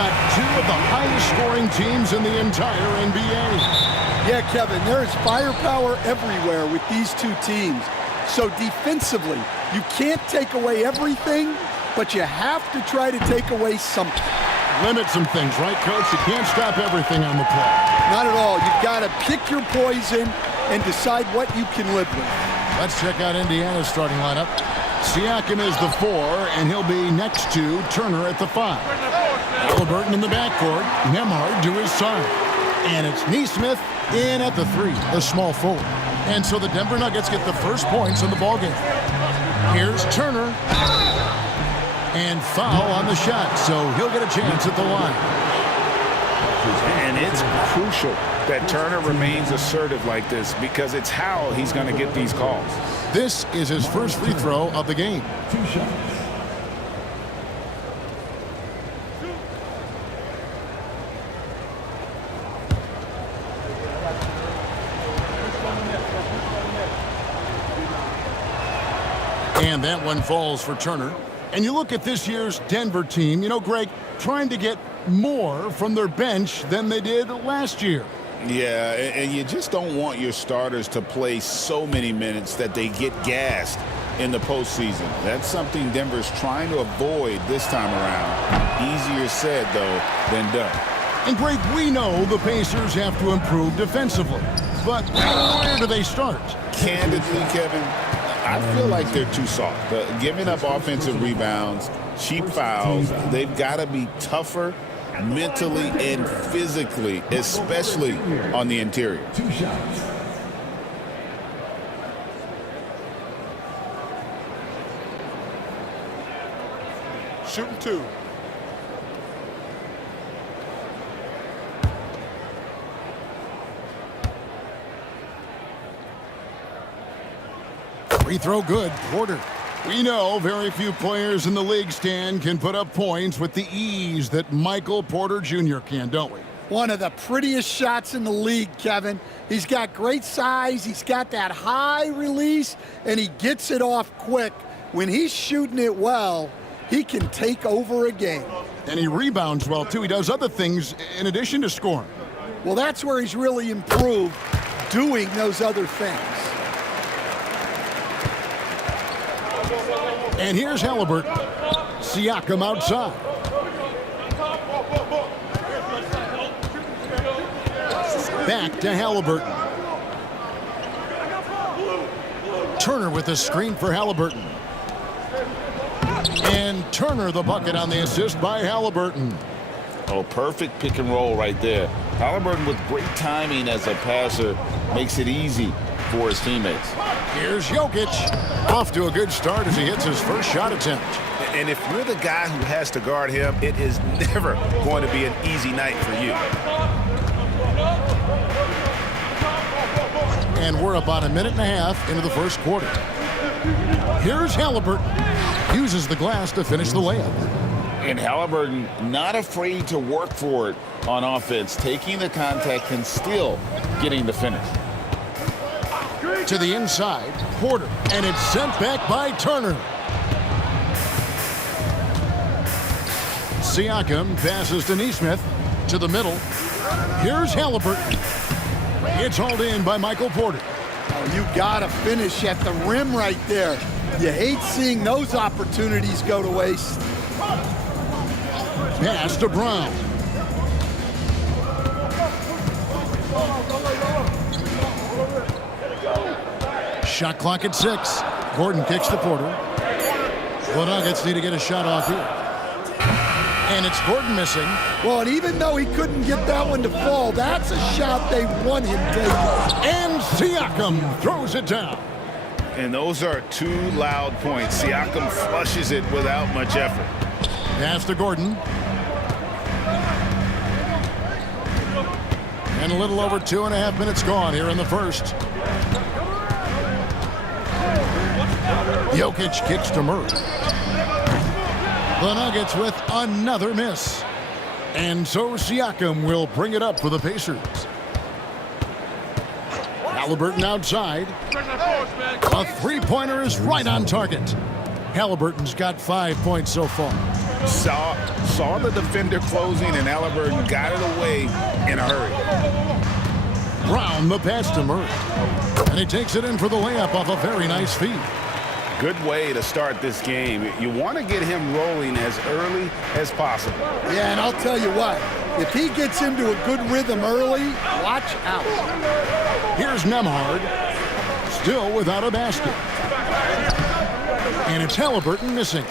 got two of the highest-scoring teams in the entire NBA. Yeah, Kevin, there is firepower everywhere with these two teams. So defensively, you can't take away everything, but you have to try to take away something. Limit some things, right, Coach? You can't stop everything on the play. Not at all. You've got to pick your poison and decide what you can live with. Let's check out Indiana's starting lineup. Siakam is the 4, and he'll be next to Turner at the 5. Halliburton in the backcourt, Nembhard to his side. And it's Nesmith in at the 3, the small forward. And so the Denver Nuggets get the first points in the ballgame. Here's Turner. And foul on the shot, so he'll get a chance at the line. And it's crucial that Turner remains assertive like this because it's how he's going to get these calls. This is his first free throw of the game. 2 shots. And that one falls for Turner. And you look at this year's Denver team, you know, Greg, trying to get more from their bench than they did last year. Yeah, and you just don't want your starters to play so many minutes that they get gassed in the postseason. That's something Denver's trying to avoid this time around. Easier said, though, than done. And, Greg, we know the Pacers have to improve defensively. But where do they start? Candidly, Kevin, I feel like they're too soft. Giving up offensive rebounds, cheap fouls, they've got to be tougher mentally and physically, especially on the interior. 2 shots. Shooting 2. Free throw good, Porter. We know very few players in the league, Stan, can put up points with the ease that Michael Porter Jr. can, don't we? One of the prettiest shots in the league, Kevin. He's got great size, he's got that high release, and he gets it off quick. When he's shooting it well, he can take over a game. And he rebounds well, too. He does other things in addition to scoring. Well, that's where he's really improved, doing those other things. And here's Halliburton. Siakam outside. Back to Halliburton. Turner with the screen for Halliburton. And Turner the bucket on the assist by Halliburton. Oh, perfect pick and roll right there. Halliburton with great timing as a passer makes it easy for his teammates. Here's Jokic. Off to a good start as he hits his first shot attempt. And if you're the guy who has to guard him, it is never going to be an easy night for you. And we're about a minute and a half into the first quarter. Here's Halliburton. Uses the glass to finish the layup. And Halliburton not afraid to work for it on offense, taking the contact and still getting the finish. To the inside, Porter, and it's sent back by Turner. Siakam passes to Nesmith to the middle. Here's Halliburton. It's hauled in by Michael Porter. Oh, you gotta finish at the rim right there. You hate seeing those opportunities go to waste. Pass to Brown. Shot clock at 6. Gordon kicks to Porter. The Nuggets need to get a shot off here. And it's Gordon missing. Well, and even though he couldn't get that one to fall, that's a shot they want him taking. And Siakam throws it down. And those are 2 loud points. Siakam flushes it without much effort. Pass to Gordon. And a little over 2.5 minutes gone here in the first. Jokic kicks to Murray. The Nuggets with another miss. And so Siakam will bring it up for the Pacers. Halliburton outside. A three-pointer is right on target. Halliburton's got 5 points so far. Saw the defender closing, and Halliburton got it away in a hurry. Brown the pass to Murray. And he takes it in for the layup off a very nice feed. Good way to start this game. You want to get him rolling as early as possible. Yeah, and I'll tell you what, if he gets into a good rhythm early, watch out. Here's Nembhard, still without a basket. And it's Halliburton missing.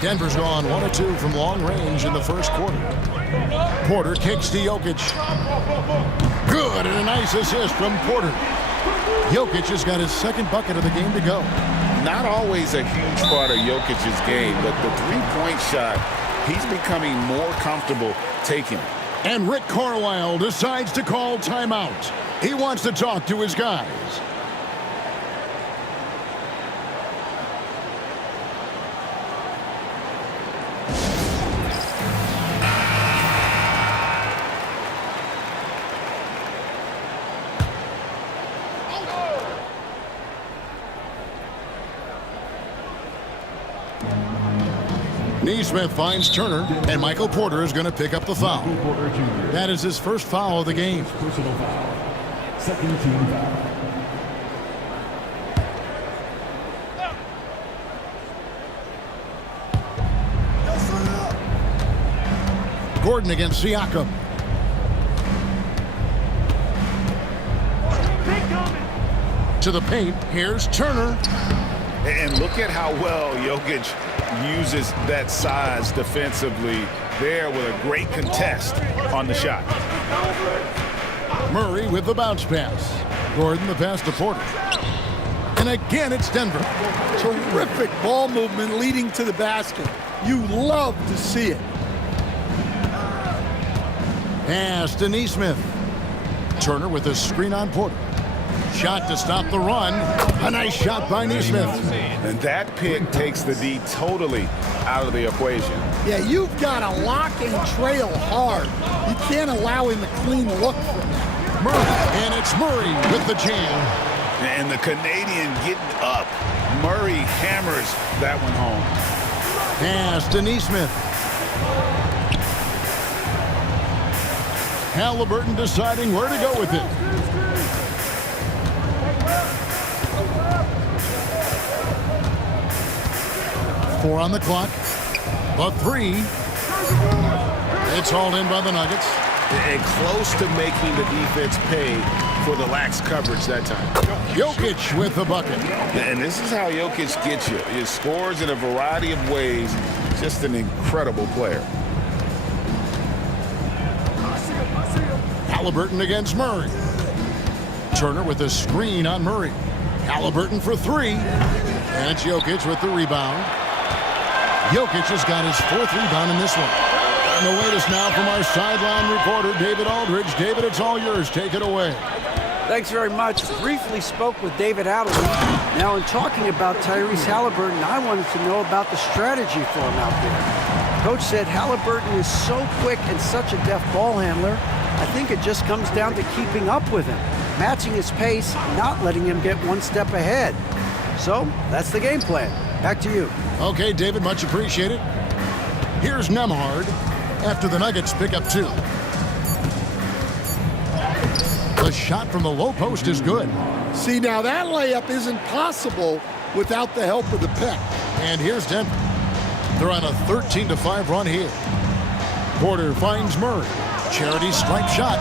Denver's gone 1 of 2 from long range in the first quarter. Porter kicks to Jokic. Good, and a nice assist from Porter. Jokic has got his second bucket of the game to go. Not always a huge part of Jokic's game, but the three-point shot, he's becoming more comfortable taking it. And Rick Carlisle decides to call timeout. He wants to talk to his guys. Neesmith finds Turner, and Michael Porter is going to pick up the foul. That is his first foul of the game. Personal foul. Second team foul. Gordon against Siakam. To the paint, here's Turner. And look at how well Jokic uses that size defensively there with a great contest on the shot. Murray with the bounce pass. Gordon the pass to Porter. And again, it's Denver. Terrific ball movement leading to the basket. You love to see it. Pass to Neesmith. Turner with a screen on Porter. Shot to stop the run. A nice shot by Neesmith. And that pick takes the D totally out of the equation. Yeah, you've got to lock and trail hard. You can't allow him a clean look from that. Murray, and it's Murray with the jam. And the Canadian getting up. Murray hammers that one home. Pass to Neesmith. Halliburton deciding where to go with it. Four on the clock. The three. It's hauled in by the Nuggets. And close to making the defense pay for the lax coverage that time. Jokic with the bucket. And this is how Jokic gets you. He scores in a variety of ways. Just an incredible player. Halliburton against Murray. Turner with a screen on Murray. Halliburton for three. And it's Jokic with the rebound. Jokic has got his fourth rebound in this one. And the latest now from our sideline reporter, David Aldridge. David, it's all yours. Take it away. Thanks very much. Briefly spoke with David Aldridge. Now, in talking about Tyrese Halliburton, I wanted to know about the strategy for him out there. Coach said Halliburton is so quick and such a deft ball handler. I think it just comes down to keeping up with him, matching his pace, not letting him get one step ahead. So that's the game plan. Back to you. Okay, David, much appreciated. Here's Nembhard after the Nuggets pick up two. The shot from the low post is good. See, now that layup isn't possible without the help of the pick. And here's Denver. They're on a 13-5 run here. Porter finds Murray. Charity stripe shot.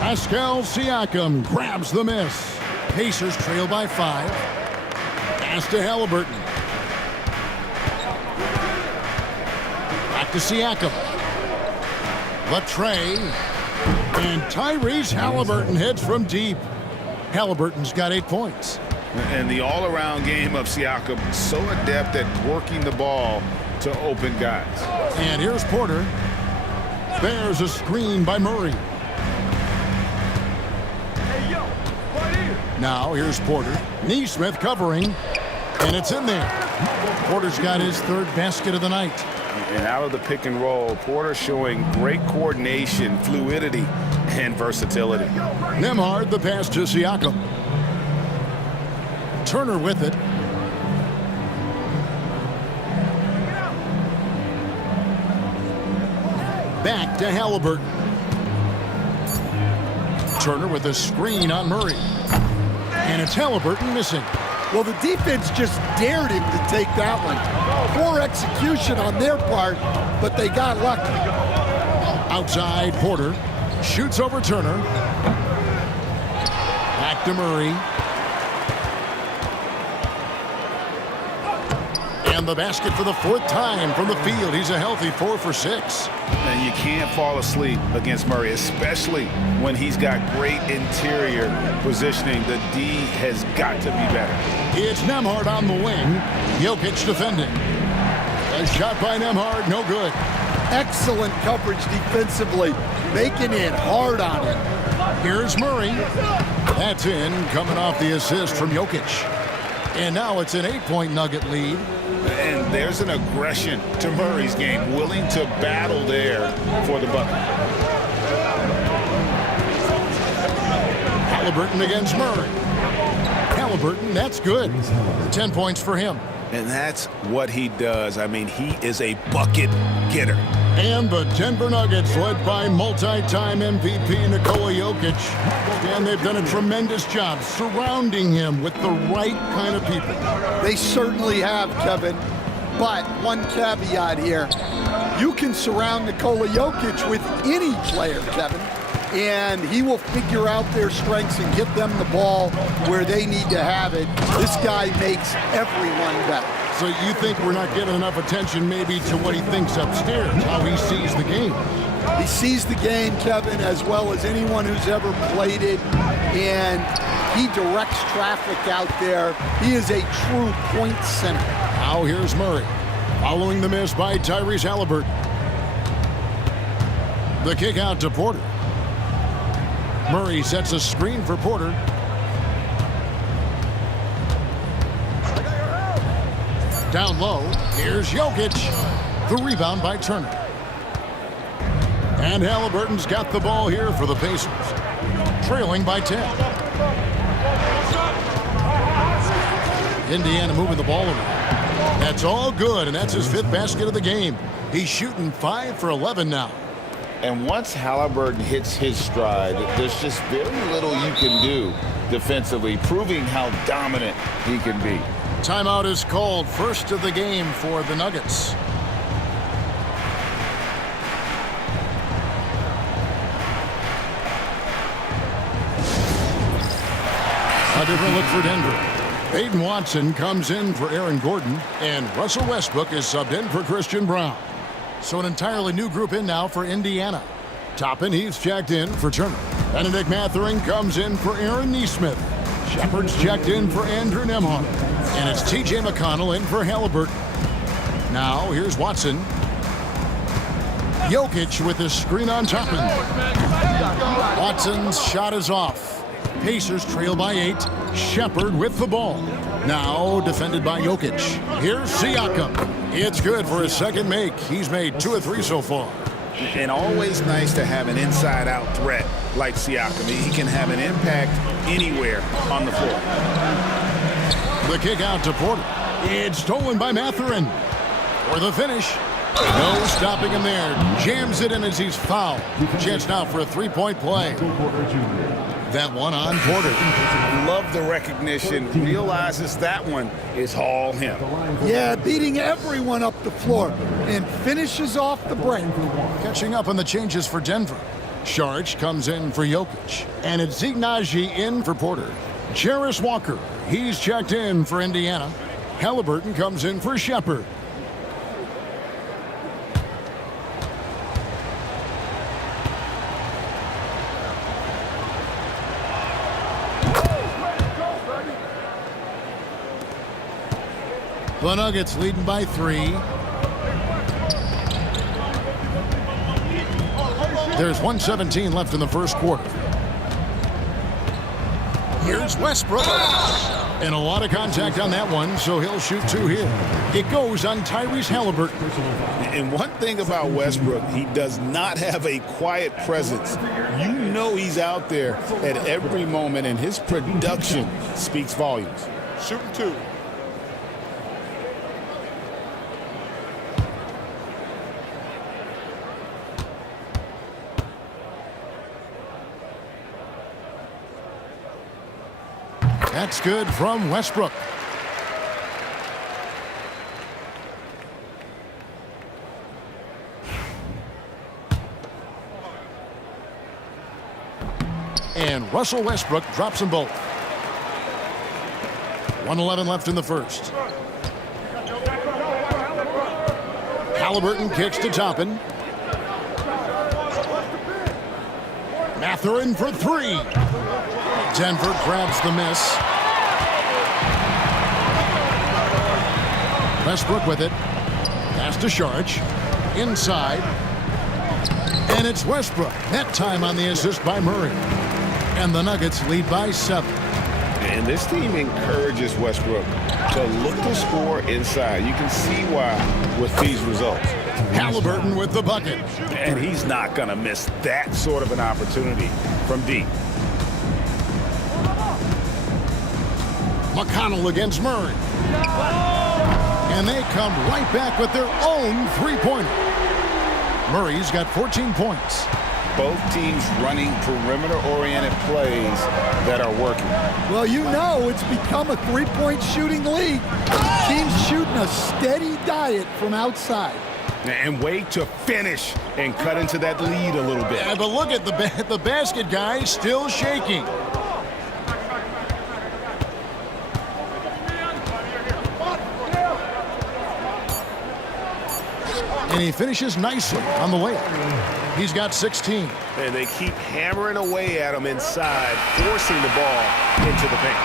Pascal Siakam grabs the miss. Pacers trail by 5. Pass to Halliburton. Back to Siakam. Latrey. And Tyrese Halliburton hits from deep. Halliburton's got 8 points. And the all-around game of Siakam, so adept at working the ball to open guys. And here's Porter. There's a screen by Murray. Now here's Porter. Neesmith covering. And it's in there. Porter's got his third basket of the night. And out of the pick and roll, Porter showing great coordination, fluidity, and versatility. Nembhard the pass to Siakam. Turner with it. Back to Halliburton. Turner with a screen on Murray. And it's Halliburton missing. Well, the defense just dared him to take that one. Poor execution on their part, but they got lucky. Outside, Porter shoots over Turner. Back to Murray. And the basket for the 4th time from the field. He's a healthy 4 for 6. And you can't fall asleep against Murray, especially when he's got great interior positioning. The D has got to be better. It's Nembhard on the wing. Jokic defending. A shot by Nembhard, no good. Excellent coverage defensively, making it hard on him. Here's Murray. That's in, coming off the assist from Jokic. And now it's an 8-point Nugget lead. And there's an aggression to Murray's game, willing to battle there for the bucket. Halliburton against Murray. Halliburton, that's good. 10 points for him. And that's what he does. I mean, he is a bucket getter. And the Denver Nuggets, led by multi-time MVP Nikola Jokic. And they've done a tremendous job surrounding him with the right kind of people. They certainly have, Kevin. But one caveat here. You can surround Nikola Jokic with any player, Kevin, and he will figure out their strengths and get them the ball where they need to have it. This guy makes everyone better. So you think we're not giving enough attention maybe to what he thinks upstairs, how he sees the game? He sees the game, Kevin, as well as anyone who's ever played it, and he directs traffic out there. He is a true point center. Now here's Murray, following the miss by Tyrese Halliburton. The kick out to Porter. Murray sets a screen for Porter. Down low, here's Jokic. The rebound by Turner. And Halliburton's got the ball here for the Pacers, trailing by 10. Indiana moving the ball around. That's all good, and that's his 5th basket of the game. He's shooting 5 for 11 now. And once Halliburton hits his stride, there's just very little you can do defensively, proving how dominant he can be. Timeout is called, first of the game for the Nuggets. A different look for Denver. Peyton Watson comes in for Aaron Gordon, and Russell Westbrook is subbed in for Christian Braun. So an entirely new group in now for Indiana. Toppin, he's checked in for Turner. Benedict Mathurin comes in for Aaron Nesmith. Shepard's checked in for Andrew Nembhard. And it's T.J. McConnell in for Halliburton. Now, here's Watson. Jokic with his screen on Toppin. Watson's shot is off. Pacers trail by 8. Shepard with the ball. Now defended by Jokic. Here's Siakam. It's good for his 2nd make. He's made 2 of 3 so far. And always nice to have an inside-out threat like Siakam. He can have an impact anywhere on the floor. The kick out to Porter. It's stolen by Mathurin. For the finish. No stopping him there. Jams it in as he's fouled. Chance now for a 3-point play. That one on Porter. Love the recognition. Realizes that one is all him. Yeah, beating everyone up the floor and finishes off the break. Catching up on the changes for Denver. Saric comes in for Jokic. And it's Ignaji in for Porter. Jarris Walker, he's checked in for Indiana. Halliburton comes in for Shepard. The Nuggets leading by 3. There's 1:17 left in the first quarter. Here's Westbrook. And a lot of contact on that one, so he'll shoot 2 here. It goes on Tyrese Halliburton. And one thing about Westbrook, he does not have a quiet presence. You know he's out there at every moment, and his production speaks volumes. Shooting 2. That's good from Westbrook. And Russell Westbrook drops them both. 1:11 left in the first. Halliburton kicks to Toppin. Mathurin for three. Denver grabs the miss. Westbrook with it. Pass to Saric. Inside. And it's Westbrook. That time on the assist by Murray. And the Nuggets lead by 7. And this team encourages Westbrook to look to score inside. You can see why with these results. Halliburton with the bucket. And he's not going to miss that sort of an opportunity from deep. McConnell against Murray. And they come right back with their own three-pointer. Murray's got 14 points. Both teams running perimeter-oriented plays that are working. Well, you know it's become a three-point shooting league. Teams shooting a steady diet from outside. And wait to finish and cut into that lead a little bit. Yeah, but look at the basket guy still shaking. And he finishes nicely on the layup. He's got 16. And they keep hammering away at him inside, forcing the ball into the paint.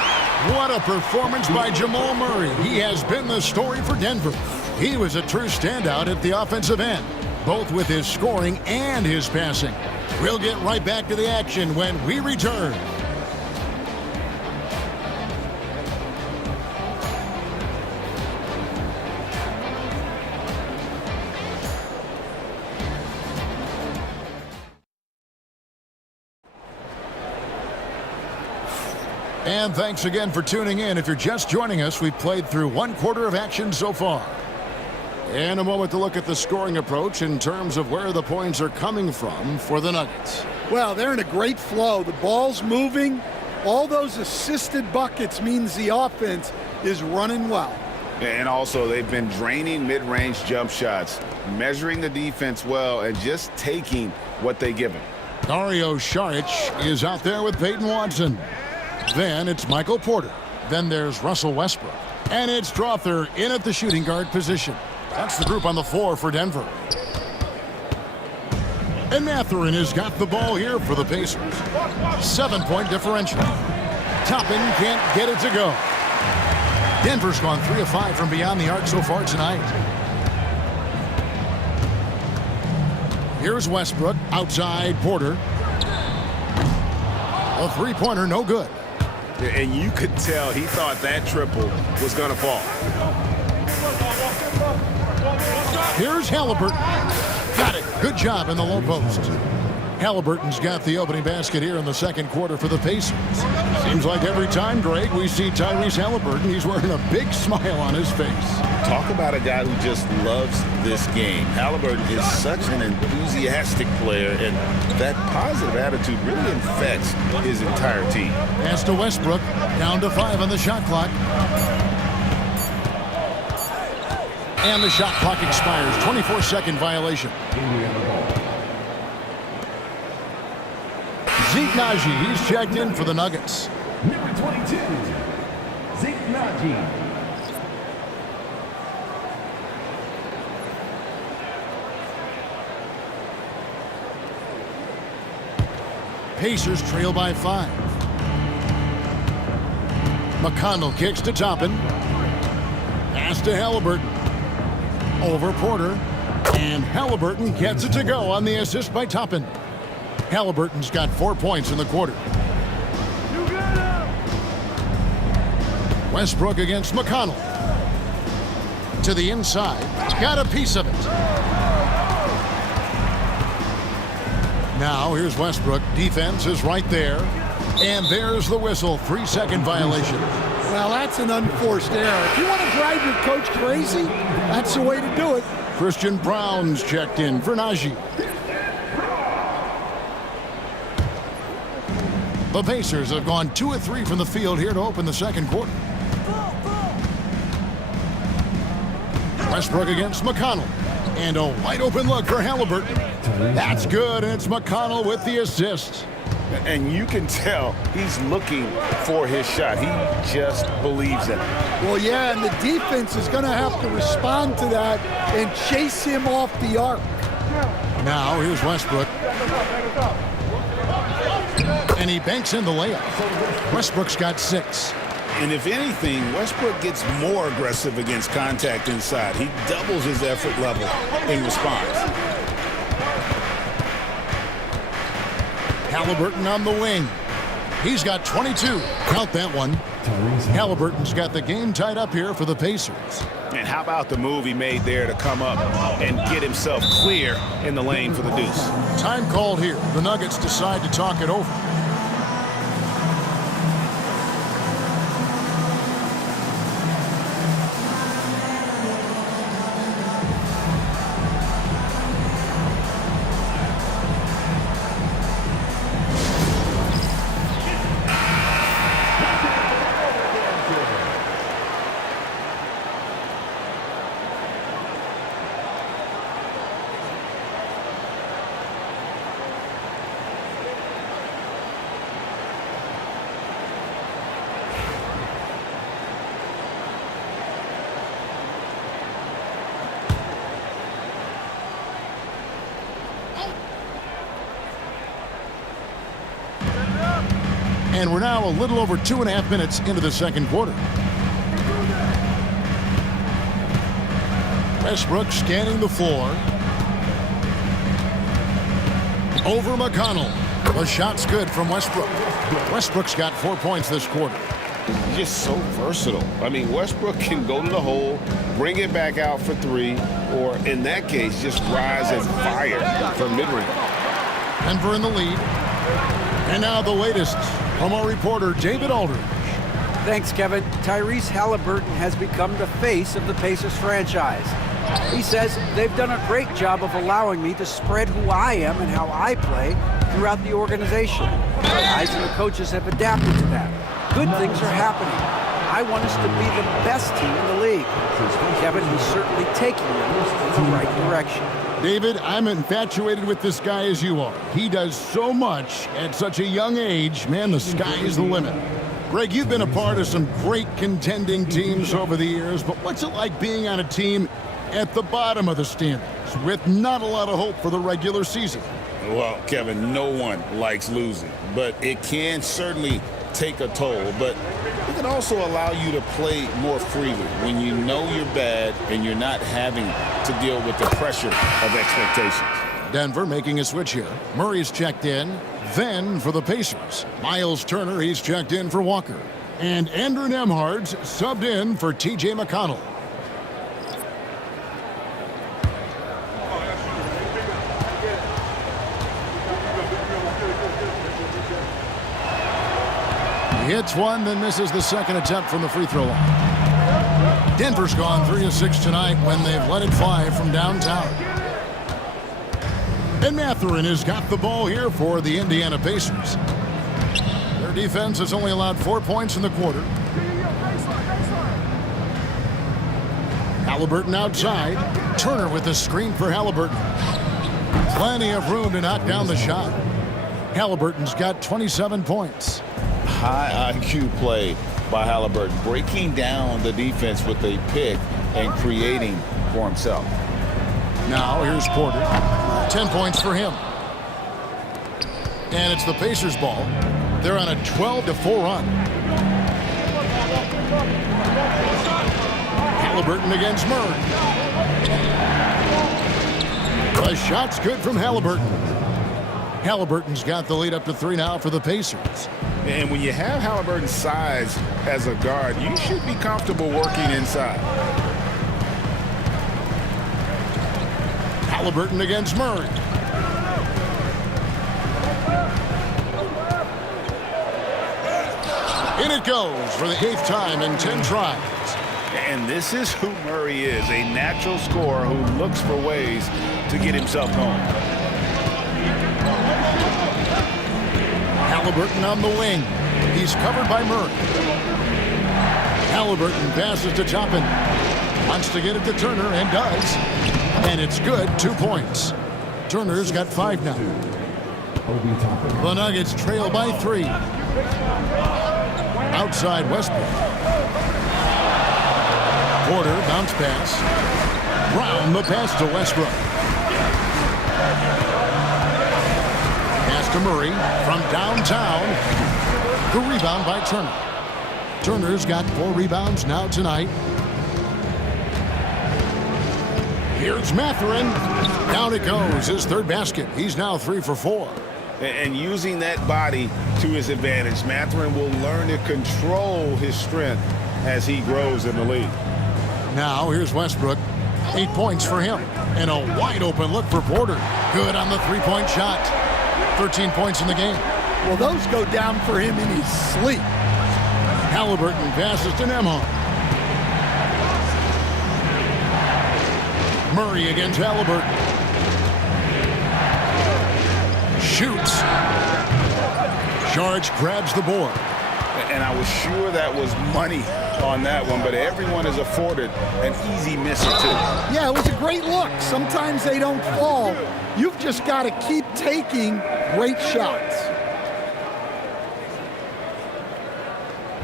What a performance by Jamal Murray. He has been the story for Denver. He was a true standout at the offensive end, both with his scoring and his passing. We'll get right back to the action when we return. And thanks again for tuning in. If you're just joining us, we've played through one quarter of action so far. And a moment to look at the scoring approach in terms of where the points are coming from for the Nuggets. Well, they're in a great flow. The ball's moving. All those assisted buckets means the offense is running well. And also, they've been draining mid-range jump shots, measuring the defense well, and just taking what they give him. Dario Saric is out there with Peyton Watson. Then it's Michael Porter. Then there's Russell Westbrook. And it's Strawther in at the shooting guard position. That's the group on the floor for Denver. And Mathurin has got the ball here for the Pacers. 7-point differential. Toppin can't get it to go. Denver's gone 3 of 5 from beyond the arc so far tonight. Here's Westbrook outside Porter. A three-pointer, no good. And you could tell he thought that triple was going to fall. Here's Halliburton. Got it. Good job in the low post. Halliburton's got the opening basket here in the second quarter for the Pacers. Seems like every time, Greg, we see Tyrese Halliburton, he's wearing a big smile on his face. Talk about a guy who just loves this game. Halliburton is such an enthusiastic player, and that positive attitude really infects his entire team. Pass to Westbrook, down to 5 on the shot clock. And the shot clock expires. 24-second violation. Zeke Naji, he's checked in for the Nuggets. Number 22, Zeke Naji. Pacers trail by 5. McConnell kicks to Toppin. Pass to Halliburton. Over Porter. And Halliburton gets it to go on the assist by Toppin. Halliburton's got 4 points in the quarter. Westbrook against McConnell. To the inside. Got a piece of it. Now here's Westbrook. Defense is right there. And there's the whistle. 3-second violation. Well, that's an unforced error. If you want to drive your coach crazy, that's the way to do it. Christian Brown's checked in for Naji. The Pacers have gone 2 of 3 from the field here to open the second quarter. Westbrook against McConnell. And a wide open look for Halliburton. That's good, and it's McConnell with the assist. And you can tell he's looking for his shot. He just believes in it. Well, yeah, and the defense is going to have to respond to that and chase him off the arc. Now, here's Westbrook. And he banks in the layup. Westbrook's got 6. And if anything, Westbrook gets more aggressive against contact inside. He doubles his effort level in response. Halliburton on the wing. He's got 22. Count that one. Halliburton's got the game tied up here for the Pacers. And how about the move he made there to come up and get himself clear in the lane for the deuce? Time called here. The Nuggets decide to talk it over. And we're now a little over 2.5 minutes into the second quarter. Westbrook scanning the floor. Over McConnell. The shot's good from Westbrook. Westbrook's got 4 points this quarter. Just so versatile. I mean, Westbrook can go to the hole, bring it back out for 3, or in that case, just rise and fire from mid-range. Denver in the lead. And now the latest from our reporter, David Aldridge. Thanks, Kevin. Tyrese Halliburton has become the face of the Pacers franchise. He says they've done a great job of allowing me to spread who I am and how I play throughout the organization. The guys and the coaches have adapted to that. Good things are happening. I want us to be the best team in the league. Kevin, he's certainly taking them in the right direction. David, I'm infatuated with this guy as you are. He does so much at such a young age. Man, the sky is the limit. Greg, you've been a part of some great contending teams over the years, but what's it like being on a team at the bottom of the standings with not a lot of hope for the regular season? Well, Kevin, no one likes losing, but it can certainly take a toll. But it can also allow you to play more freely when you know you're bad and you're not having to deal with the pressure of expectations. Denver making a switch here. Murray's checked in. Then for the Pacers, Miles Turner, he's checked in for Walker. And Andrew Nembhard's subbed in for T.J. McConnell. He hits one, then misses the second attempt from the free throw line. Denver's gone 3 of 6 tonight when they've let it fly from downtown. And Mathurin has got the ball here for the Indiana Pacers. Their defense has only allowed 4 points in the quarter. Halliburton outside. Turner with the screen for Halliburton. Plenty of room to knock down the shot. Halliburton's got 27 points. High IQ play by Halliburton, breaking down the defense with a pick and creating for himself. Now here's Porter. 10 points for him. And it's the Pacers' ball. They're on a 12-4 run. Halliburton against Murray. The shot's good from Halliburton. Halliburton's got the lead up to 3 now for the Pacers. And when you have Halliburton's size as a guard, you should be comfortable working inside. Halliburton against Murray. In it goes for the 8th time in 10 tries. And this is who Murray is, a natural scorer who looks for ways to get himself going. Halliburton on the wing. He's covered by Murray. Halliburton passes to Toppin. Wants to get it to Turner and does. And it's good, 2 points. Turner's got 5 now. The Nuggets trail by 3. Outside Westbrook. Porter bounce pass. Brown the pass to Westbrook. Pass to Murray from downtown. The rebound by Turner. Turner's got 4 rebounds now tonight. Here's Mathurin. Down it goes. His 3rd basket. He's now 3 for 4. And using that body to his advantage, Mathurin will learn to control his strength as he grows in the league. Now here's Westbrook. 8 points for him. And a wide open look for Porter. Good on the 3-point shot. 13 points in the game. Well, those go down for him in his sleep. Halliburton passes to Nembhard. Murray against Halliburton. Shoots. Saric grabs the board. And I was sure that was money on that one, but everyone is afforded an easy miss or two. Yeah, it was a great look. Sometimes they don't fall. You've just got to keep taking great shots.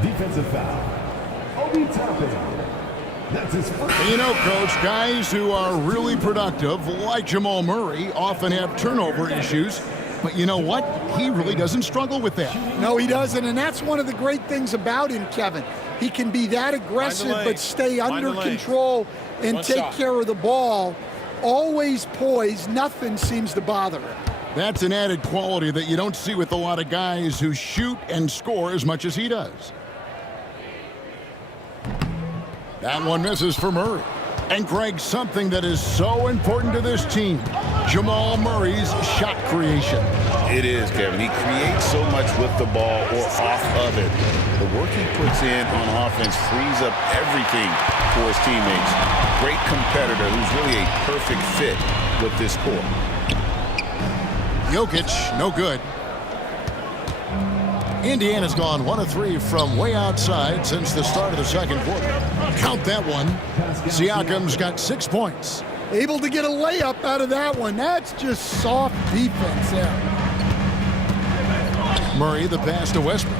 Defensive foul. Obi Toppin. That's his first. You know, Coach, guys who are really productive, like Jamal Murray, often have turnover issues. But you know what? He really doesn't struggle with that. No, he doesn't, and that's one of the great things about him, Kevin. He can be that aggressive but stay under control and take care of the ball. Always poised. Nothing seems to bother him. That's an added quality that you don't see with a lot of guys who shoot and score as much as he does. That one misses for Murray. And Greg, something that is so important to this team, Jamal Murray's shot creation. It is, Kevin. He creates so much with the ball or off of it. The work he puts in on offense frees up everything for his teammates. Great competitor who's really a perfect fit with this core. Jokic, no good. Indiana's gone 1 of 3 from way outside since the start of the second quarter. Count that one. Siakam's got 6 points. Able to get a layup out of that one. That's just soft defense there. Murray the pass to Westbrook.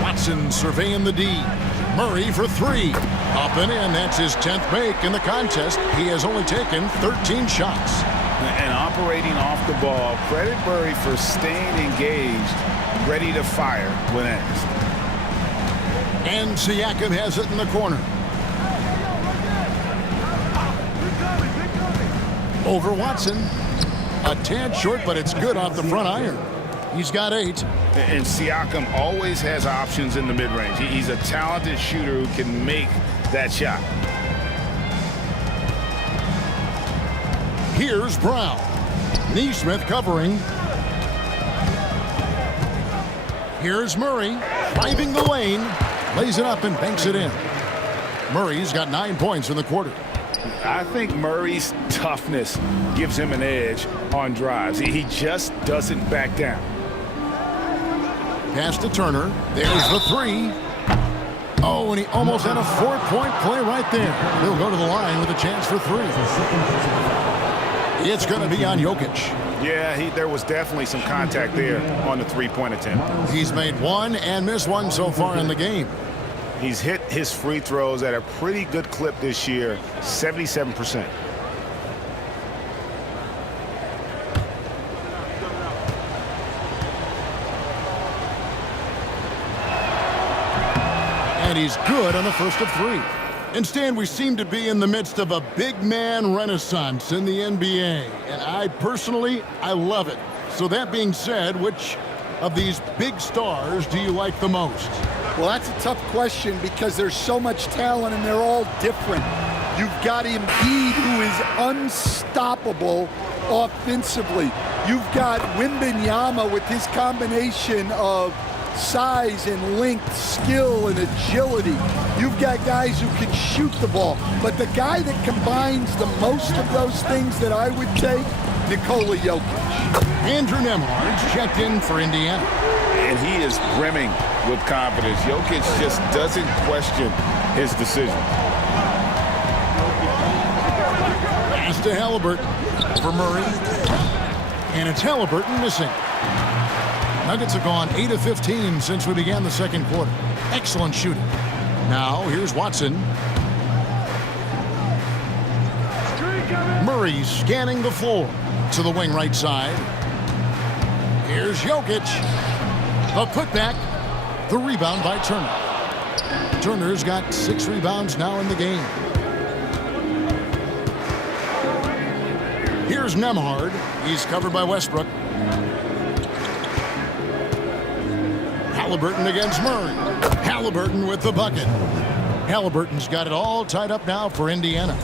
Watson surveying the D. Murray for 3. Up and in. That's his 10th make in the contest. He has only taken 13 shots. And operating off the ball, credit Murray for staying engaged, ready to fire when asked. And Siakam has it in the corner. Over Watson. A tad short, but it's good off the front iron. He's got 8. And Siakam always has options in the mid-range. He's a talented shooter who can make that shot. Here's Brown. Neesmith covering. Here's Murray driving the lane. Lays it up and banks it in. Murray's got 9 points in the quarter. I think Murray's toughness gives him an edge on drives. He just doesn't back down. Pass to Turner. There's the 3. Oh, and he almost had a 4-point play right there. He'll go to the line with a chance for 3. It's going to be on Jokic. Yeah, there was definitely some contact there on the 3-point attempt. He's made 1 and missed 1 so far in the game. He's hit his free throws at a pretty good clip this year, 77%. And he's good on the first of 3. And Stan, we seem to be in the midst of a big man renaissance in the NBA. And I love it. So that being said, which of these big stars do you like the most? Well, that's a tough question because there's so much talent and they're all different. You've got Embiid, who is unstoppable offensively. You've got Wembanyama with his combination of size and length, skill and agility. You've got guys who can shoot the ball. But the guy that combines the most of those things that I would take Nikola Jokic. Andrew Nembhard's checked in for Indiana. And he is brimming with confidence. Jokic just doesn't question his decision. Pass to Halliburton over Murray. And it's Halliburton missing. Nuggets have gone 8 of 15 since we began the second quarter. Excellent shooting. Now here's Watson. Murray scanning the floor to the wing right side. Here's Jokic. The putback. The rebound by Turner. Turner's got 6 rebounds now in the game. Here's Nembhard. He's covered by Westbrook. Halliburton against Murray. Halliburton with the bucket. Halliburton's got it all tied up now for Indiana.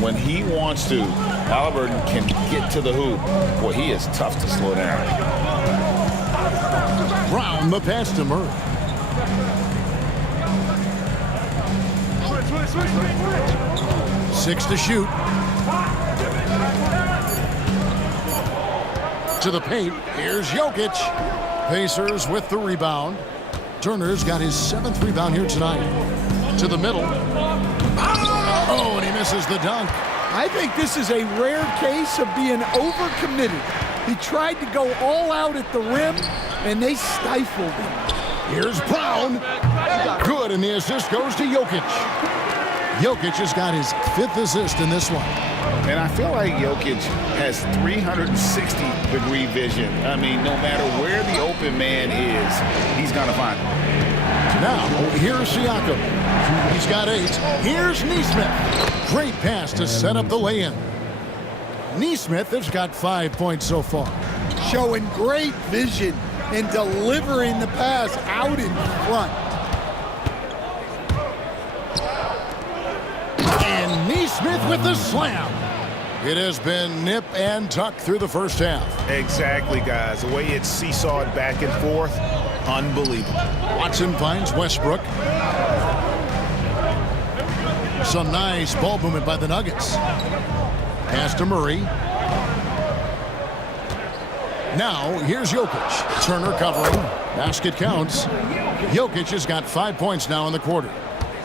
When he wants to, Halliburton can get to the hoop. Boy, he is tough to slow down. Brown the pass to Murray. Six to shoot. To the paint. Here's Jokic. Pacers with the rebound. Turner's got his 7th rebound here tonight. To the middle. Oh, and he misses the dunk. I think this is a rare case of being overcommitted. He tried to go all out at the rim, and they stifled him. Here's Brown. Good, and the assist goes to Jokic. Jokic has got his 5th assist in this one. And I feel like Jokic has 360-degree vision. I mean, no matter where the open man is, he's going to find him. Now, here's Siakam. He's got 8. Here's Nesmith. Great pass to set up the lay-in. Nesmith has got 5 points so far. Showing great vision and delivering the pass out in front. And Nesmith with the slam. It has been nip and tuck through the first half. Exactly, guys. The way it's seesawed back and forth, unbelievable. Watson finds Westbrook. Some nice ball movement by the Nuggets. Pass to Murray. Now, here's Jokic. Turner covering. Basket counts. Jokic has got 5 points now in the quarter.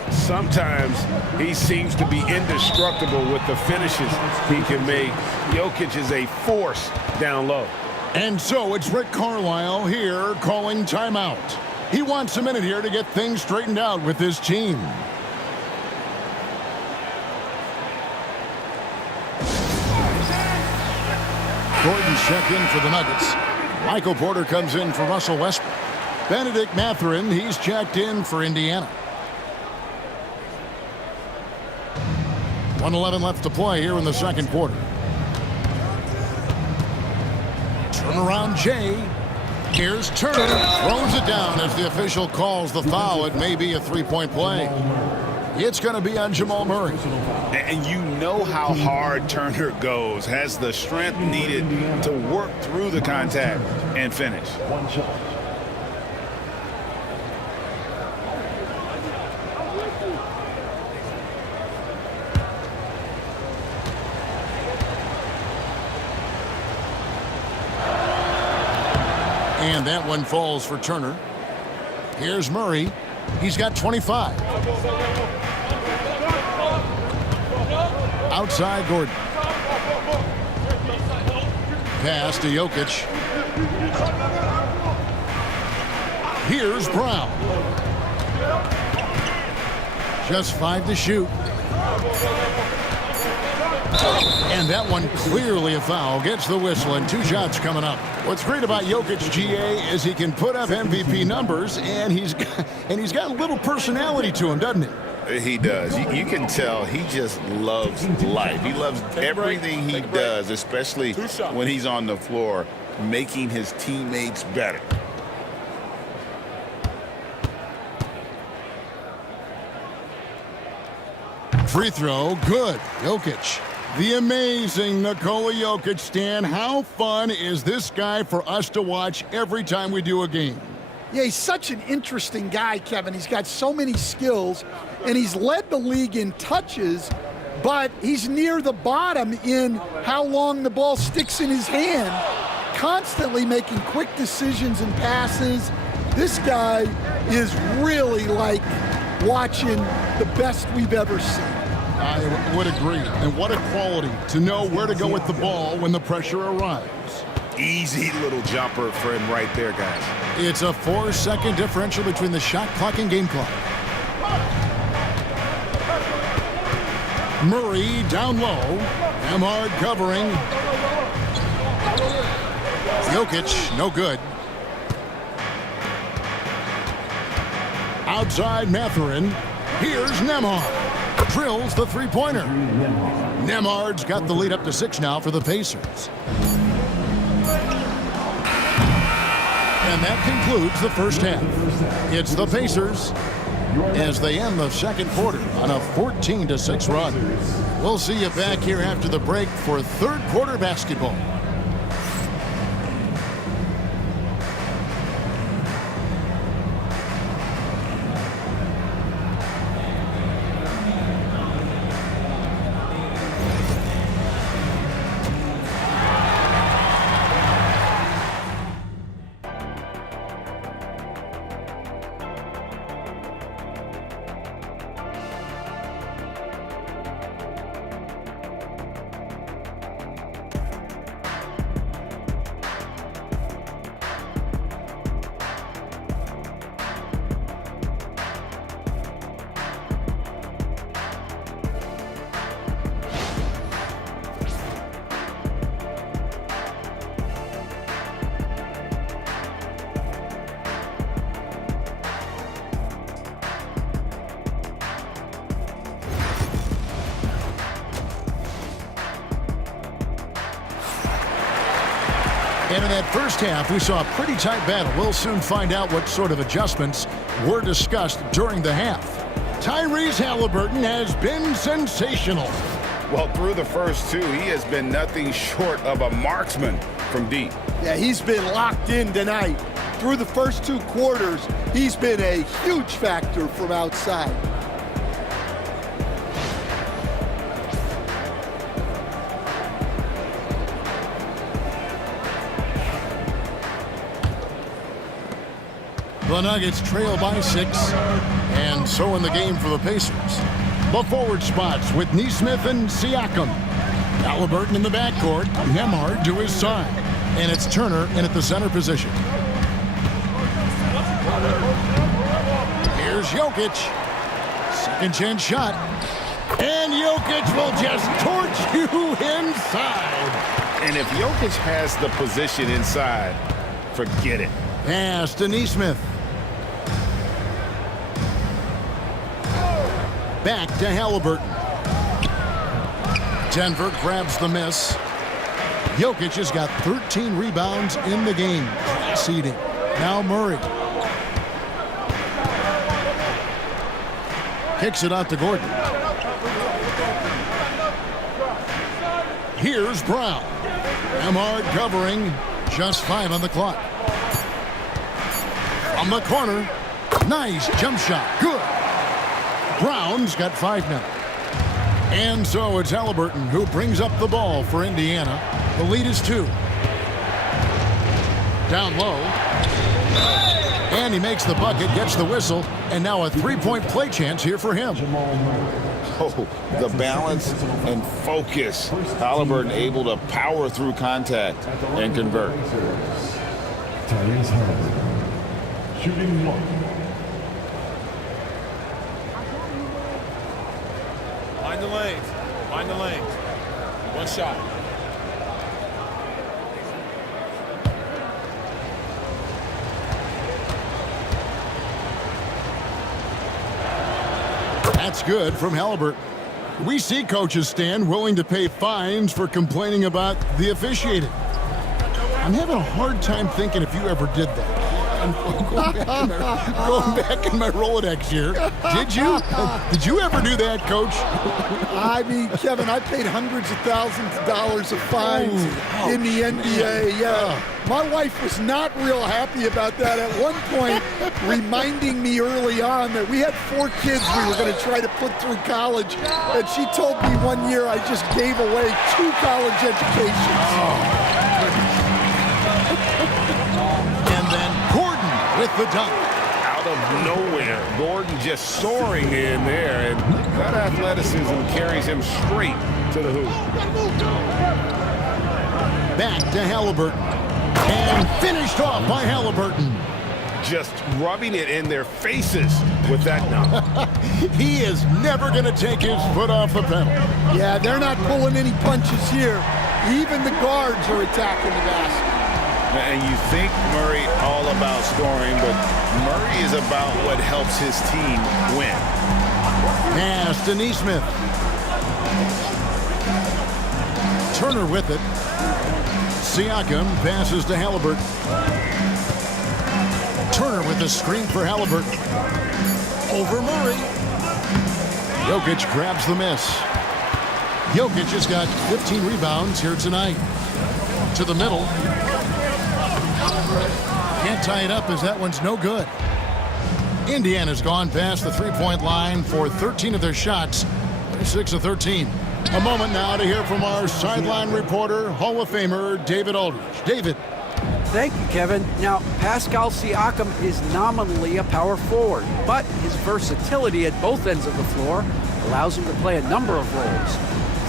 Sometimes he seems to be indestructible with the finishes he can make. Jokic is a force down low. And so it's Rick Carlisle here calling timeout. He wants a minute here to get things straightened out with his team. Gordon's checked in for the Nuggets. Michael Porter comes in for Russell Westbrook. Benedict Mathurin, he's checked in for Indiana. 1:11 left to play here in the second quarter. Turnaround Jay. Here's Turner. Throws it down as the official calls the foul. It may be a three-point play. It's going to be on Jamal Murray. And you know how hard Turner goes. Has the strength needed to work through the contact and finish. One shot. And that one falls for Turner. Here's Murray. He's got 25. Outside Gordon. Pass to Jokic. Here's Brown. Just 5 to shoot. And that one clearly a foul. Gets the whistle and 2 shots coming up. What's great about Jokic, GA, is he can put up MVP numbers, and he's got a little personality to him, doesn't he? He does. You can tell he just loves life. He loves everything he does, especially when he's on the floor, making his teammates better. Free throw, good. Jokic. The amazing Nikola Jokic, Stan. How fun is this guy for us to watch every time we do a game? Yeah, he's such an interesting guy, Kevin. He's got so many skills, and he's led the league in touches, but he's near the bottom in how long the ball sticks in his hand, constantly making quick decisions and passes. This guy is really like watching the best we've ever seen. I would agree. And what a quality to know where to go with the ball when the pressure arrives. Easy little jumper for him right there, guys. It's a 4-second differential between the shot clock and game clock. Murray down low. Nembhard covering. Jokic, no good. Outside Mathurin. Here's Nembhard. Drills the three-pointer. Nembhard's got the lead up to 6 now for the Pacers. And that concludes the first half. It's the Pacers as they end the second quarter on a 14-6 run. We'll see you back here after the break for third quarter basketball. And in that first half, we saw a pretty tight battle. We'll soon find out what sort of adjustments were discussed during the half. Tyrese Haliburton has been sensational. Well, through the first two, he has been nothing short of a marksman from deep. Yeah, he's been locked in tonight. Through the first 2 quarters, he's been a huge factor from outside. The Nuggets trail by 6, and so in the game for the Pacers. The forward spots with Nesmith and Siakam. Haliburton in the backcourt, Nembhard to his side, and it's Turner in at the center position. Here's Jokic. Second chance shot. And Jokic will just torch you inside. And if Jokic has the position inside, forget it. Pass to Nesmith. Back to Haliburton. Denver grabs the miss. Jokic has got 13 rebounds in the game. Seeding. Now Murray. Kicks it out to Gordon. Here's Brown. Nembhard covering. Just 5 on the clock. From the corner. Nice jump shot. Good. Brown's got 5 now. And so it's Haliburton who brings up the ball for Indiana. The lead is 2. Down low. And he makes the bucket, gets the whistle, and now a 3-point play chance here for him. Oh, the balance and focus. Haliburton able to power through contact and convert. Tyrese Haliburton, shooting 1. Find the lanes. Find the lanes. One shot. That's good from Haliburton. We see coaches stand willing to pay fines for complaining about the officiating. I'm having a hard time thinking if you ever did that. Going back in my Rolodex here. Did you? Did you ever do that, Coach? I mean, Kevin, I paid hundreds of thousands of dollars of fines in the NBA. Yeah. My wife was not real happy about that at one point, reminding me early on that we had 4 kids we were going to try to put through college. And she told me one year I just gave away 2 college educations. And then Gordon with the dunk. Out of nowhere, Gordon just soaring in there, and that athleticism carries him straight to the hoop. Back to Halliburton. And finished off by Halliburton. Just rubbing it in their faces with that dunk. He is never going to take his foot off the pedal. Yeah, they're not pulling any punches here. Even the guards are attacking the basket. And you think Murray all about scoring, but Murray is about what helps his team win. Pass to Neesmith. Turner with it. Siakam passes to Halliburton. Turner with the screen for Halliburton. Over Murray. Jokic grabs the miss. Jokic has got 15 rebounds here tonight. To the middle. Can't tie it up as that one's no good. Indiana's gone past the three-point line for 13 of their shots. They're 6 of 13. A moment now to hear from our sideline reporter, Hall of Famer David Aldridge. David. Thank you, Kevin. Now, Pascal Siakam is nominally a power forward, but his versatility at both ends of the floor allows him to play a number of roles.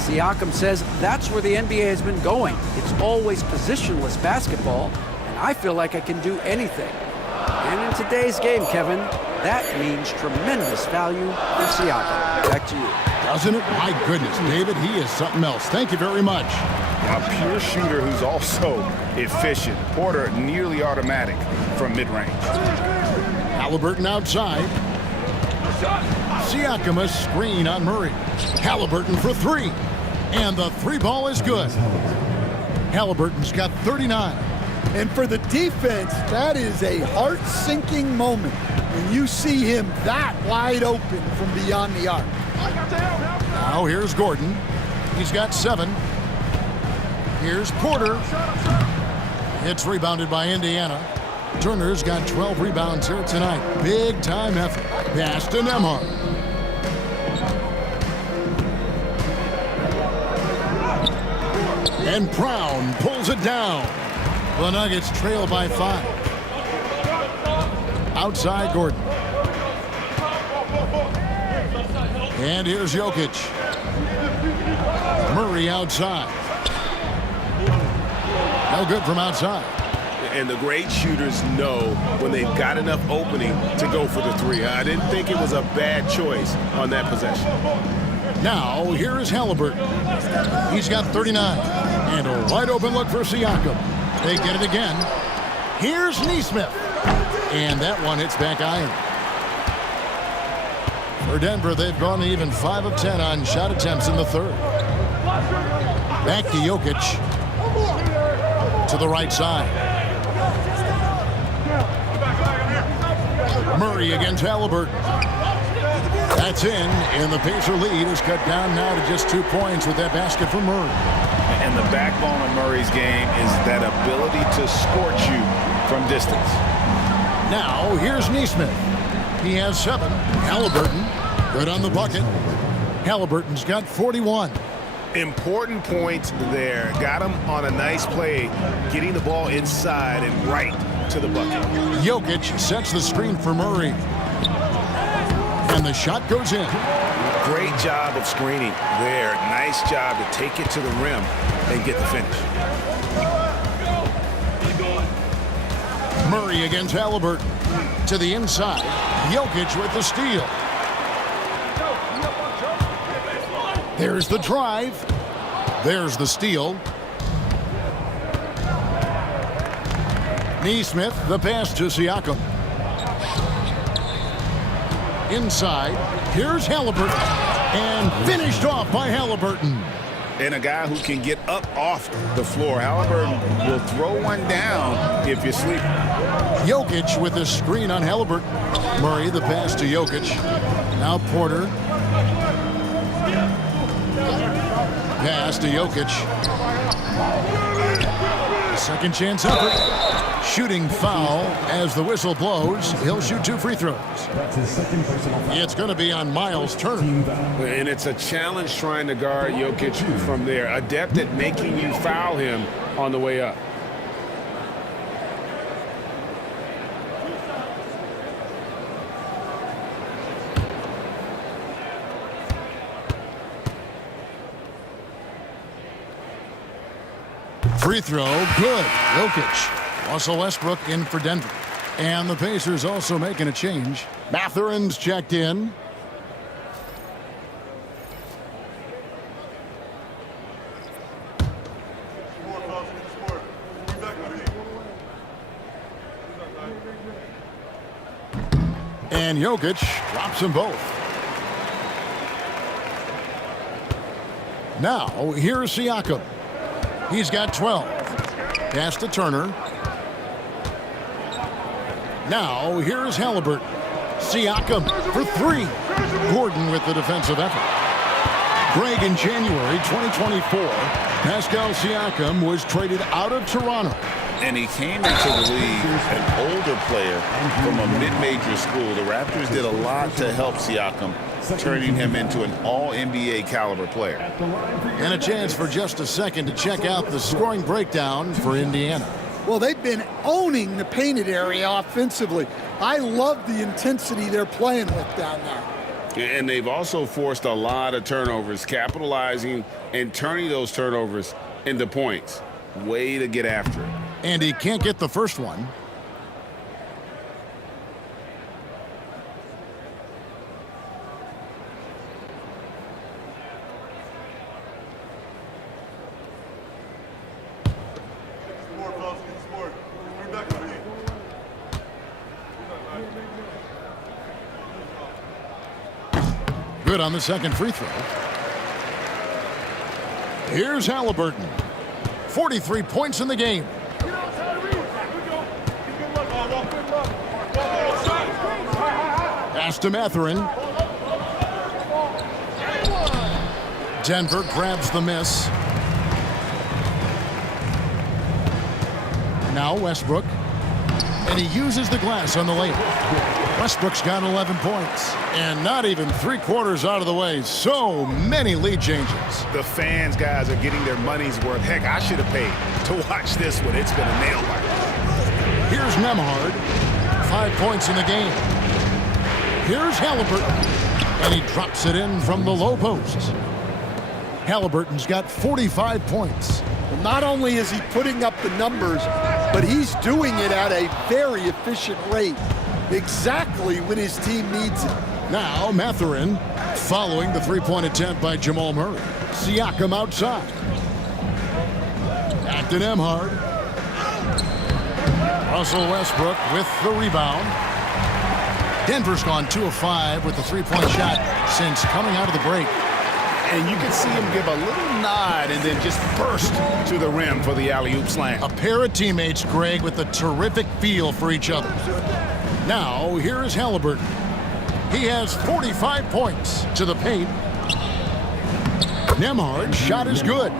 Siakam says that's where the NBA has been going. It's always positionless basketball, and I feel like I can do anything. And in today's game, Kevin, that means tremendous value for Siakam. Back to you. Doesn't it? My goodness, David, he is something else. Thank you very much. A pure shooter who's also efficient. Porter nearly automatic from mid-range. Halliburton outside. Siakam a screen on Murray. Halliburton for 3. And the 3 ball is good. Halliburton's got 39. And for the defense, that is a heart-sinking moment when you see him that wide open from beyond the arc. Now here's Gordon. He's got 7. Here's Porter. It's rebounded by Indiana. Turner's got 12 rebounds here tonight. Big time effort. Pass to Nembhard. And Brown pulls it down. The Nuggets trail by 5. Outside Gordon. And here's Jokic. Murray outside. No good from outside. And the great shooters know when they've got enough opening to go for the 3. I didn't think it was a bad choice on that possession. Now, here is Halliburton. He's got 39. And a wide open look for Siakam. They get it again. Here's Neesmith. And that one hits back iron. For Denver, they've gone to even 5 of 10 on shot attempts in the third. Back to Jokic. To the right side. Murray against Halliburton. That's in, and the Pacer lead is cut down now to just 2 points with that basket from Murray. And the backbone of Murray's game is that ability to scorch you from distance. Now, here's Neesmith. He has 7. Halliburton, good on the bucket. Halliburton's got 41. Important points there. Got him on a nice play, getting the ball inside and right to the bucket. Jokic sets the screen for Murray. And the shot goes in. Great job of screening there. Nice job to take it to the rim and get the finish. Murray against Halliburton. To the inside. Jokic with the steal. There's the drive. There's the steal. Neesmith, the pass to Siakam. Inside, here's Halliburton. And finished off by Halliburton. and a guy who can get up off the floor. Halliburton will throw one down if you're sleeping. Jokic with a screen on Halliburton. Murray, the pass to Jokic. Now Porter. Pass to Jokic. Second chance effort. Shooting foul as the whistle blows. He'll shoot 2 free throws. That's his second personal foul. It's going to be on Miles Turner. Team foul. And it's a challenge trying to guard Jokic from there. Adept at making you foul him on the way up. Free throw, good. Jokic. Russell Westbrook in for Denver. And the Pacers also making a change. Mathurin's checked in. And Jokic drops them both. Now, here's Siakam. He's got 12. Pass to Turner. Now, here's Halliburton. Siakam for 3. Gordon with the defensive effort. Greg, in January 2024, Pascal Siakam was traded out of Toronto. And he came into the league an older player from a mid-major school. The Raptors did a lot to help Siakam, turning him into an all-NBA caliber player. And a chance for just a second to check out the scoring breakdown for Indiana. Well, they've been owning the painted area offensively. I love the intensity they're playing with down there. And they've also forced a lot of turnovers, capitalizing and turning those turnovers into points. Way to get after it. And he can't get the first one. Good on the second free throw. Here's Halliburton. 43 points in the game. Pass to Mathurin. Denver grabs the miss. Now Westbrook. And he uses the glass on the layup. Westbrook's got 11 points. And not even 3/4 out of the way. So many lead changes. The fans, guys, are getting their money's worth. Heck, I should have paid to watch this one. It's been a nail biter. Here's Nembhard. 5 points in the game. Here's Halliburton. And he drops it in from the low post. Halliburton's got 45 points. Well, not only is he putting up the numbers, but he's doing it at a very efficient rate. Exactly when his team needs it. Now Mathurin following the three-point attempt by Jamal Murray. Siakam outside. Back to Nembhard. Russell Westbrook with the rebound. Denver's gone 2 of 5 with the three-point shot since coming out of the break. And you can see him give a little nod and then just burst to the rim for the alley-oop slam. A pair of teammates, Greg, with a terrific feel for each other. Now, here is Halliburton. He has 45 points to the paint. Nembhard's shot is good.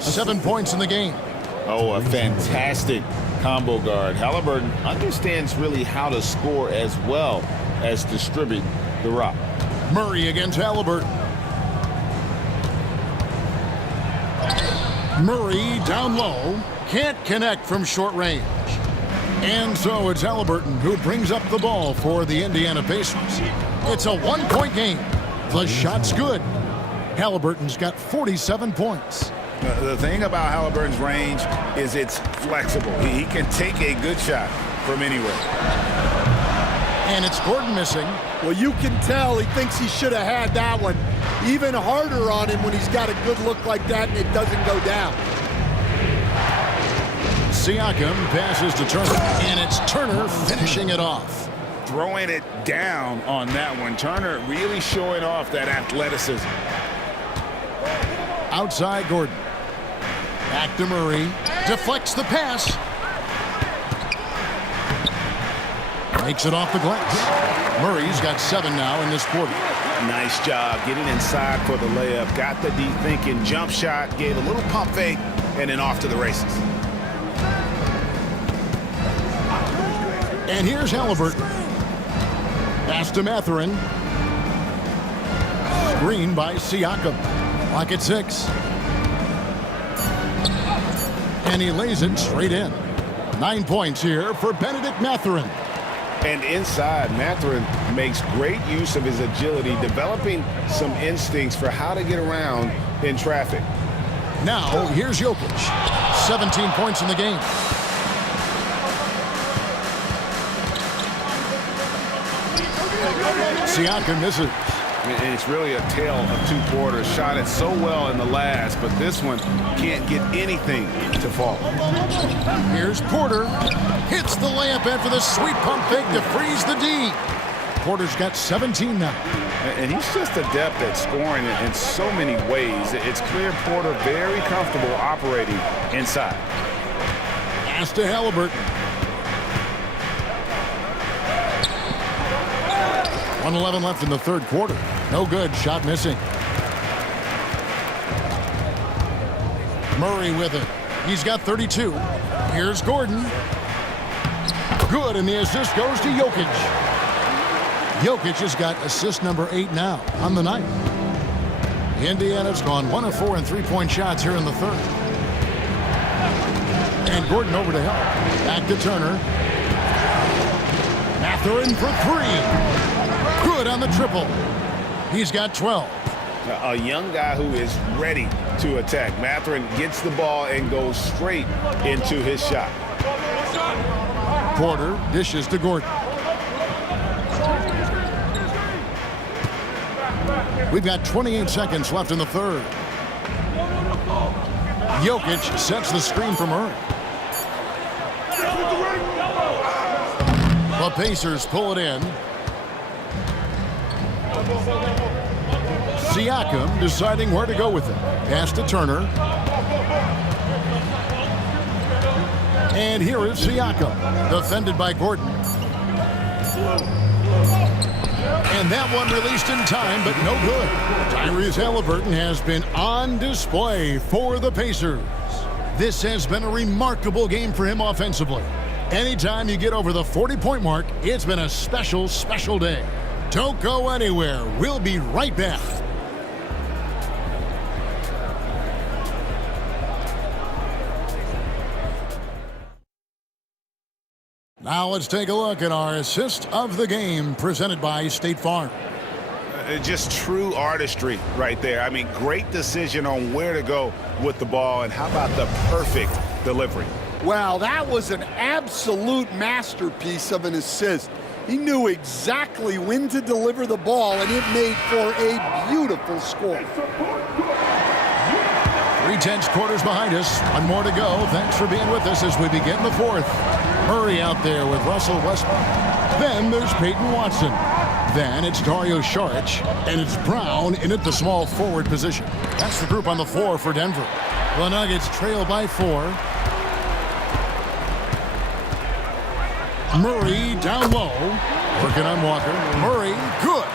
7 points in the game. Oh, a fantastic combo guard. Halliburton understands really how to score as well as distribute the rock. Murray against Halliburton. Murray down low. Can't connect from short range. And so it's Halliburton who brings up the ball for the Indiana Pacers. It's a one-point game. The shot's good. Halliburton's got 47 points. The thing about Halliburton's range is it's flexible. He can take a good shot from anywhere. And it's Gordon missing. Well, you can tell he thinks he should have had that one. Even harder on him when he's got a good look like that and it doesn't go down. Siakam passes to Turner, and it's Turner finishing it off. Throwing it down on that one. Turner really showing off that athleticism. Outside Gordon. Back to Murray. Deflects the pass. Makes it off the glass. Murray's got 7 now in this quarter. Nice job getting inside for the layup. Got the deep thinking jump shot. Gave a little pump fake. And then off to the races. And here's Halliburton. Pass to Mathurin. Screen by Siakam. Clock at 6. And he lays it straight in. 9 points here for Benedict Mathurin. And inside, Mathurin makes great use of his agility, developing some instincts for how to get around in traffic. Now, here's Jokic. 17 points in the game. Siakam misses. And it's really a tale of 2 quarters. Shot it so well in the last, but this one can't get anything to fall. Here's Porter. Hits the layup after the sweet pump fake to freeze the D. Porter's got 17 now. And he's just adept at scoring in so many ways. It's clear Porter very comfortable operating inside. Pass to Halliburton. 1:11 left in the third quarter. No good. Shot missing. Murray with it. He's got 32. Here's Gordon. Good, and the assist goes to Jokic. Jokic has got assist number 8 now on the night. Indiana's gone 1 of 4 in three-point shots here in the third. And Gordon over to help. Back to Turner. Mathurin for 3. Good on the triple. He's got 12. A young guy who is ready to attack. Mathurin gets the ball and goes straight into his shot. Porter dishes to Gordon. We've got 28 seconds left in the third. Jokic sets the screen for Murray. The Pacers pull it in. Siakam deciding where to go with it. Pass to Turner. And here is Siakam, defended by Gordon. And that one released in time, but no good. Tyrese Halliburton has been on display for the Pacers. This has been a remarkable game for him offensively. Anytime you get over the 40-point mark, it's been a special, special day. Don't go anywhere. We'll be right back. Now let's take a look at our assist of the game presented by State Farm. Just true artistry right there. I mean, great decision on where to go with the ball, and how about the perfect delivery? Well, that was an absolute masterpiece of an assist. He knew exactly when to deliver the ball, and it made for a beautiful score. 3/10 quarters behind us. One more to go. Thanks for being with us as we begin the fourth. Murray out there with Russell Westbrook. Then there's Peyton Watson. Then it's Dario Saric, and it's Brown in at the small forward position. That's the group on the floor for Denver. The Nuggets trail by 4. Murray down low. Working on Walker. Murray, good.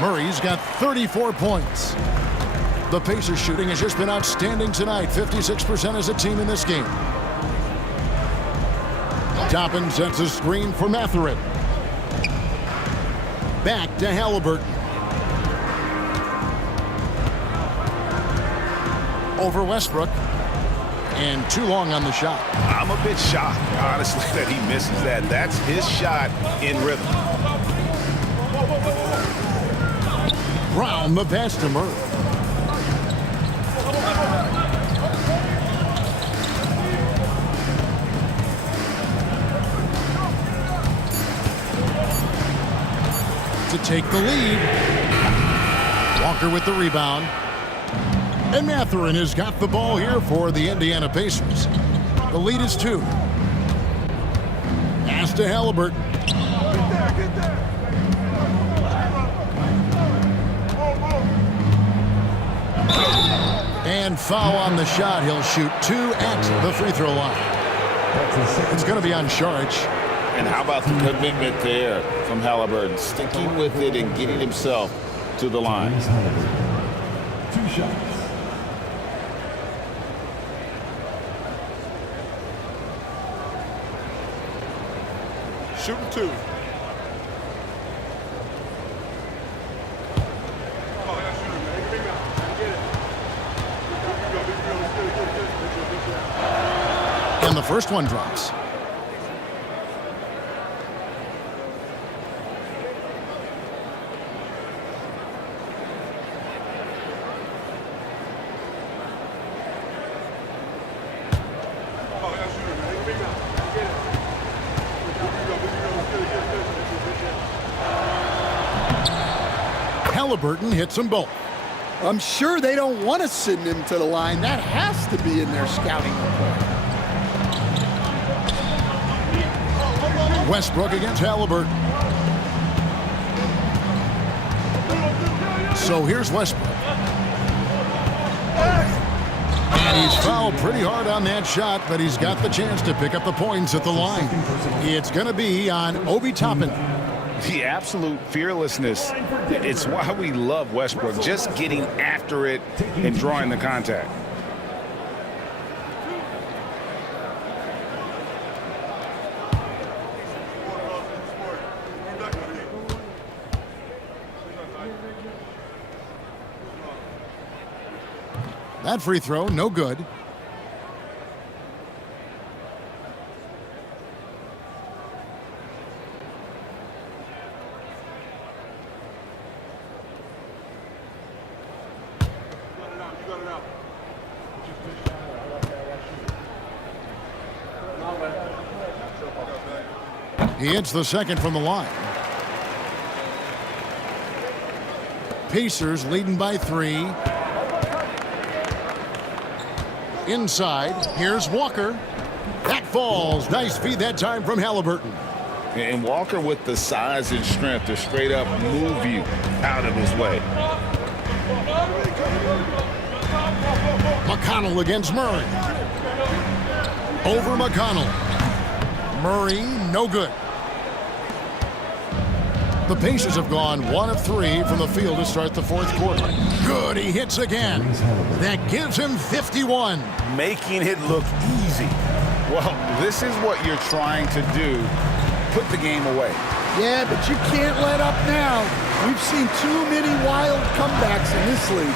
Murray's got 34 points. The Pacers shooting has just been outstanding tonight. 56% as a team in this game. Toppin sets a screen for Mathurin. Back to Halliburton. Over Westbrook. And too long on the shot. I'm a bit shocked, honestly, that he misses that. That's his shot in rhythm. Brown the pass to Murray. To take the lead. Walker with the rebound. And Mathurin has got the ball here for the Indiana Pacers. The lead is 2. Pass to Halliburton. Get there. And foul on the shot. He'll shoot 2 at the free throw line. It's going to be on Saric. And how about the commitment there from Halliburton, sticking with it and getting himself to the line. 2 shots. Shooting 2. And the first one drops. Halliburton hits them both. I'm sure they don't want to send him to the line. That has to be in their scouting report. Westbrook against Halliburton. So here's Westbrook. And he's fouled pretty hard on that shot, but he's got the chance to pick up the points at the line. It's going to be on Obi Toppin. The absolute fearlessness. It's why we love Westbrook, just getting after it and drawing the contact. That free throw, no good. He hits the second from the line. Pacers leading by 3. Inside, here's Walker. That falls. Nice feed that time from Halliburton. And Walker with the size and strength to straight up move you out of his way. McConnell against Murray. Over McConnell. Murray, no good. The Pacers have gone 1 of 3 from the field to start the fourth quarter. Good, he hits again. That gives him 51. Making it look easy. Well, this is what you're trying to do. Put the game away. Yeah, but you can't let up now. We've seen too many wild comebacks in this league.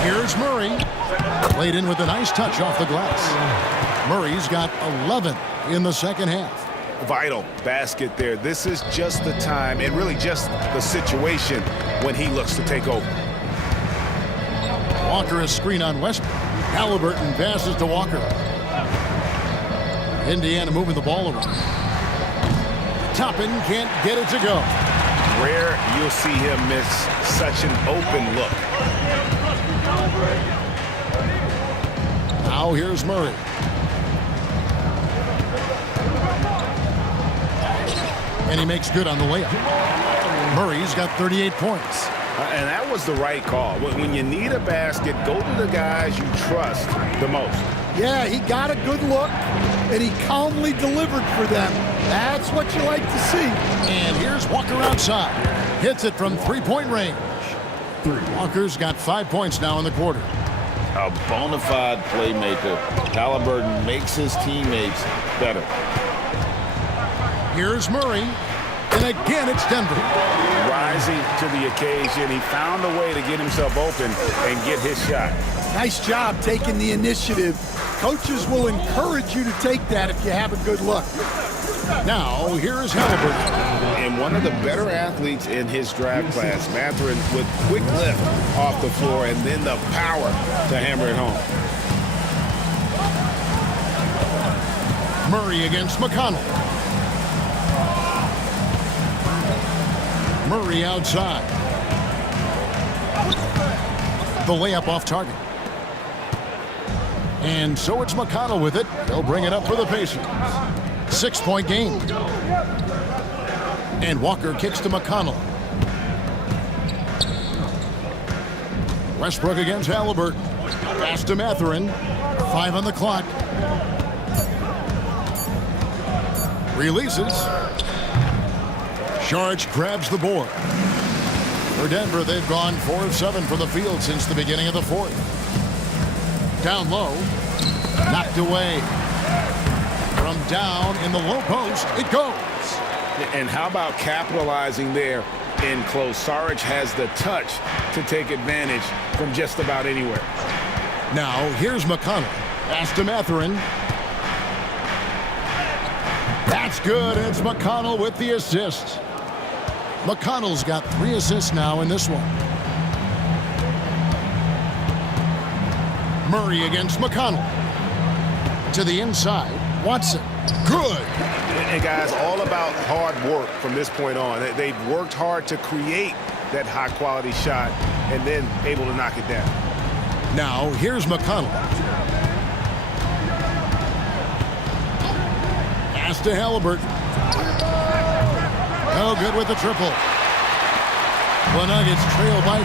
Here's Murray. Played in with a nice touch off the glass. Murray's got 11 in the second half. Vital basket there. This is just the time and really just the situation when he looks to take over. Walker a screen on Westbrook. Halliburton passes to Walker. Indiana moving the ball around. Toppin can't get it to go. Rare you'll see him miss such an open look. Now here's Murray. And he makes good on the layup. Murray's got 38 points. And that was the right call. When you need a basket, go to the guys you trust the most. Yeah, he got a good look, and he calmly delivered for them. That's what you like to see. And here's Walker outside. Hits it from three-point range. Walker's got 5 points now in the quarter. A bona fide playmaker. Halliburton makes his teammates better. Here's Murray. And again, it's Denver. Rising to the occasion. He found a way to get himself open and get his shot. Nice job taking the initiative. Coaches will encourage you to take that if you have a good look. Now, here is Halliburton. And one of the better athletes in his draft class, Mathurin, with quick lift off the floor and then the power to hammer it home. Murray against McConnell. Murray outside. The layup off target. And so it's McConnell with it. They'll bring it up for the Pacers. 6-point game. And Walker kicks to McConnell. Westbrook against Halliburton. Pass to Mathurin. 5 on the clock. Releases. Saric grabs the board. For Denver, they've gone 4 of 7 from the field since the beginning of the fourth. Down low. Knocked away. From down in the low post, it goes. And how about capitalizing there in close? Saric has the touch to take advantage from just about anywhere. Now, here's McConnell. Pass to Mathurin. That's good. It's McConnell with the assist. McConnell's got 3 assists now in this one. Murray against McConnell. To the inside. Watson. Good. And guys, all about hard work from this point on. They've worked hard to create that high-quality shot and then able to knock it down. Now, here's McConnell. Pass to Halliburton. No good with the triple. The Nuggets trail by